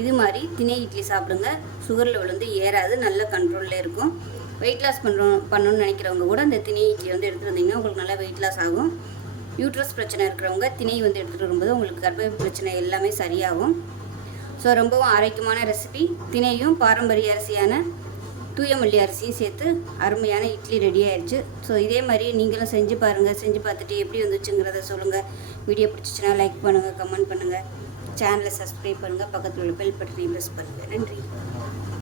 இது மாதிரி திணை இட்லி சாப்பிடுங்க. சுகர் லெவல் வந்து ஏறாது, நல்ல கண்ட்ரோலில் இருக்கும். வெயிட் லாஸ் பண்ணணும்னு நினைக்கிறவங்க கூட அந்த திணை இட்லி வந்து எடுத்துகிட்டு வந்தீங்கன்னா உங்களுக்கு நல்லா வெயிட் லாஸ் ஆகும். யூட்ரஸ் பிரச்சனை இருக்கிறவங்க திணை வந்து எடுத்துகிட்டு வரும்போது உங்களுக்கு கர்ப்ப பிரச்சனை எல்லாமே சரியாகும். ஸோ ரொம்பவும் ஆரோக்கியமான ரெசிபி. திணையும் பாரம்பரிய அரிசியான தூயமல்லி அரிசியும் சேர்த்து அருமையான இட்லி ரெடி ஆயிடுச்சு. ஸோ இதே மாதிரி நீங்களும் செஞ்சு பாருங்கள். செஞ்சு பார்த்துட்டு எப்படி வந்துச்சுங்கிறத சொல்லுங்கள். வீடியோ பிடிச்சிச்சின்னா லைக் பண்ணுங்கள், கமெண்ட் பண்ணுங்கள், சேனலை சப்ஸ்கிரைப் பண்ணுங்கள், பக்கத்தில் உள்ள பெல் பட்டனையும் ப்ரெஸ் பண்ணுங்கள். நன்றி.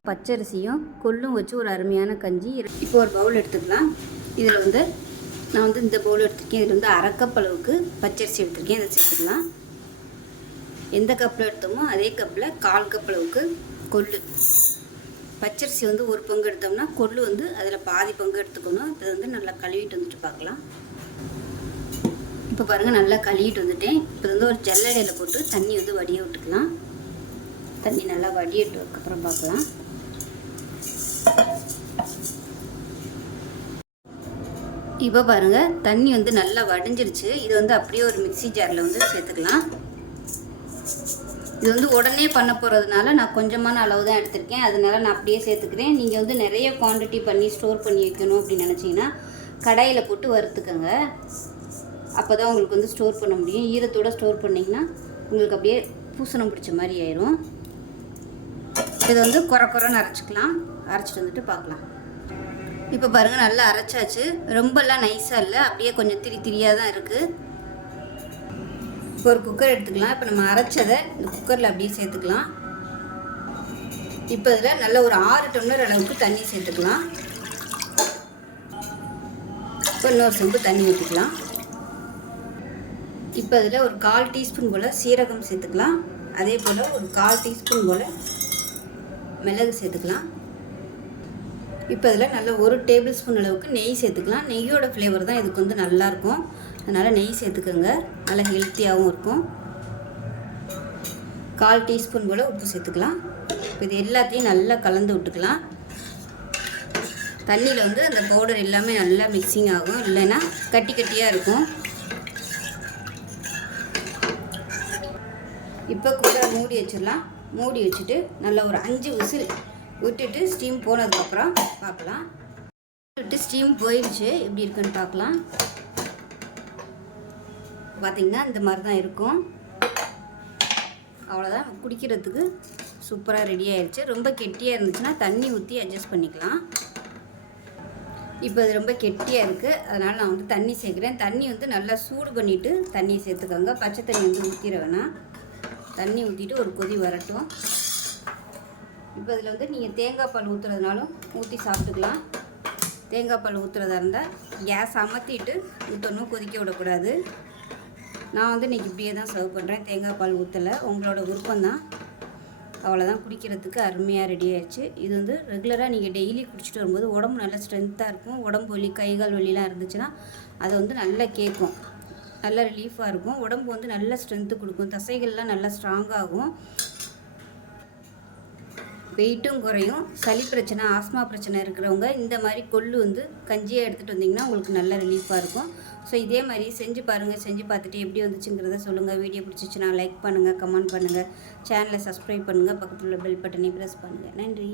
பச்சரிசியும் கொள்ளும் வச்சு ஒரு அருமையான கஞ்சி. இப்போ ஒரு பவுல் எடுத்துக்கலாம். இதில் வந்து நான் வந்து இந்த பவுல் எடுத்துருக்கேன். இதில் வந்து அரை கப் அளவுக்கு பச்சரிசி எடுத்துருக்கேன். இதை சேர்த்துக்கலாம். எந்த கப்பில் எடுத்தோமோ அதே கப்பில் 1/4 கப் அளவுக்கு கொள்ளு. பச்சரிசி வந்து ஒரு பங்கு எடுத்தோம்னா கொள்ளு வந்து அதில் பாதி பங்கு எடுத்துக்கணும். இதை வந்து நல்லா கழுவிட்டு வந்துட்டு பார்க்கலாம். இப்போ பாருங்கள், நல்லா கழுவிட்டு வந்துட்டேன். இப்போ வந்து ஒரு ஜல்லடையில் போட்டு தண்ணி வந்து வடிய விட்டுக்கலாம். தண்ணி நல்லா வடியட்டுக்கப்புறம் பார்க்கலாம். இப்போ பாருங்கள், தண்ணி வந்து நல்லா வடிஞ்சிருச்சு. இது வந்து அப்படியே ஒரு மிக்ஸி ஜாரில் வந்து சேர்த்துக்கலாம். இது வந்து உடனே பண்ண போகிறதுனால நான் கொஞ்சமான அளவு தான் எடுத்திருக்கேன். அதனால நான் அப்படியே சேர்த்துக்கிறேன். நீங்கள் வந்து நிறைய குவான்டிட்டி பண்ணி ஸ்டோர் பண்ணி வைக்கணும் அப்படின்னு நினச்சிங்கன்னா கடாயில் போட்டு வறுத்துக்கோங்க. அப்போ தான் உங்களுக்கு வந்து ஸ்டோர் பண்ண முடியும். ஈரத்தோடு ஸ்டோர் பண்ணிங்கன்னா உங்களுக்கு அப்படியே பூசணம் பிடிச்ச மாதிரி ஆயிரும். இதை வந்து குறைன்னு அரைச்சிக்கலாம். அரைச்சிட்டு வந்துட்டு பார்க்கலாம். இப்போ பாருங்கள், நல்லா அரைச்சாச்சு. ரொம்பலாம் நைஸாக இல்லை, அப்படியே கொஞ்சம் திரியாக தான் இருக்குது. இப்போ ஒரு குக்கர் எடுத்துக்கலாம். இப்போ நம்ம அரைச்சதை இந்த குக்கரில் அப்படியே சேர்த்துக்கலாம். இப்போ இதில் நல்ல ஒரு 6 டம்ளர் அளவுக்கு தண்ணி சேர்த்துக்கலாம். இப்போ இன்னொரு சொம்பு தண்ணி ஊற்றிக்கலாம். இப்போ இதில் ஒரு 1/4 டீஸ்பூன் போல் சீரகம் சேர்த்துக்கலாம். அதே போல் ஒரு 1/4 டீஸ்பூன் போல் மிளகு சேர்த்துக்கலாம். இப்போ இதில் நல்ல 1 டேபிள் ஸ்பூன் அளவுக்கு நெய் சேர்த்துக்கலாம். நெய்யோட ஃப்ளேவர் தான் இதுக்கு வந்து நல்லாயிருக்கும். அதனால் நெய் சேர்த்துக்கோங்க. நல்லா ஹெல்த்தியாகவும் இருக்கும். 1/4 டீஸ்பூன் போல் உப்பு சேர்த்துக்கலாம். இப்போ இது எல்லாத்தையும் நல்லா கலந்து விட்டுக்கலாம். தண்ணியில் வந்து அந்த பவுடர் எல்லாமே நல்லா மிக்சிங் ஆகும், இல்லைன்னா கட்டி கட்டியாக இருக்கும். இப்போ குக்கரை மூடி வச்சிடலாம். மூடி வச்சுட்டு நல்லா ஒரு 5 விசில் விட்டுட்டு ஸ்டீம் போனதுக்கப்புறம் பார்க்கலாம். விட்டு ஸ்டீம் போயிடுச்சு, எப்படி இருக்குன்னு பார்க்கலாம். பார்த்திங்கன்னா இந்த மாதிரி தான் இருக்கும். அவ்வளோதான், குடிக்கிறதுக்கு சூப்பராக ரெடி ஆயிடுச்சு. ரொம்ப கெட்டியாக இருந்துச்சுன்னா தண்ணி ஊற்றி அட்ஜஸ்ட் பண்ணிக்கலாம். இப்போ இது ரொம்ப கெட்டியாக இருக்குது, அதனால் நான் வந்து தண்ணி சேர்க்குறேன். தண்ணி வந்து நல்லா சூடு பண்ணிவிட்டு தண்ணியை சேர்த்துக்கோங்க. பச்சை தண்ணி வந்து ஊற்றிட வேணாம். தண்ணி ஊற்றிட்டு ஒரு கொதி வரட்டும். இப்போ இதில் வந்து நீங்கள் தேங்காய் பால் ஊற்றுறதுனாலும் ஊற்றி சாப்பிட்டுக்கலாம். தேங்காய் பால் ஊற்றுறதா இருந்தால் கேஸ் அமர்த்திட்டு ஊற்றணும், கொதிக்க விடக்கூடாது. நான் வந்து இன்றைக்கி இப்படியே தான் சர்வ் பண்ணுறேன். தேங்காய் பால் ஊற்றலை, உங்களோட விருப்பம்தான். அவ்வளோதான், குடிக்கிறதுக்கு அருமையாக ரெடி ஆயிடுச்சு. இது வந்து ரெகுலராக நீங்கள் டெய்லி குடிச்சிட்டு வரும்போது உடம்பு நல்லா ஸ்ட்ரென்த்தாக இருக்கும். உடம்பு வலி, கை கால் வலிலாம் இருந்துச்சுன்னா அதை வந்து நல்லா கேட்கும், நல்ல ரிலீஃபாக இருக்கும். உடம்பு வந்து நல்ல ஸ்ட்ரென்த்து கொடுக்கும், தசைகள்லாம் நல்லா ஸ்ட்ராங்காகும், வெயிட்டும் குறையும். சளி பிரச்சனை, ஆஸ்மா பிரச்சனை இருக்கிறவங்க இந்த மாதிரி கொள்ளு வந்து கஞ்சியாக எடுத்துகிட்டு வந்தீங்கன்னா உங்களுக்கு நல்ல ரிலீஃபாக இருக்கும். ஸோ இதே மாதிரி செஞ்சு பாருங்கள். செஞ்சு பார்த்துட்டு எப்படி வந்துச்சுங்கிறத சொல்லுங்கள். வீடியோ பிடிச்சிச்சுன்னா லைக் பண்ணுங்கள், கமெண்ட் பண்ணுங்கள், சேனலை சப்ஸ்கிரைப் பண்ணுங்கள், பக்கத்தில் உள்ள பெல் பட்டனை ப்ரெஸ் பண்ணுங்கள். நன்றி.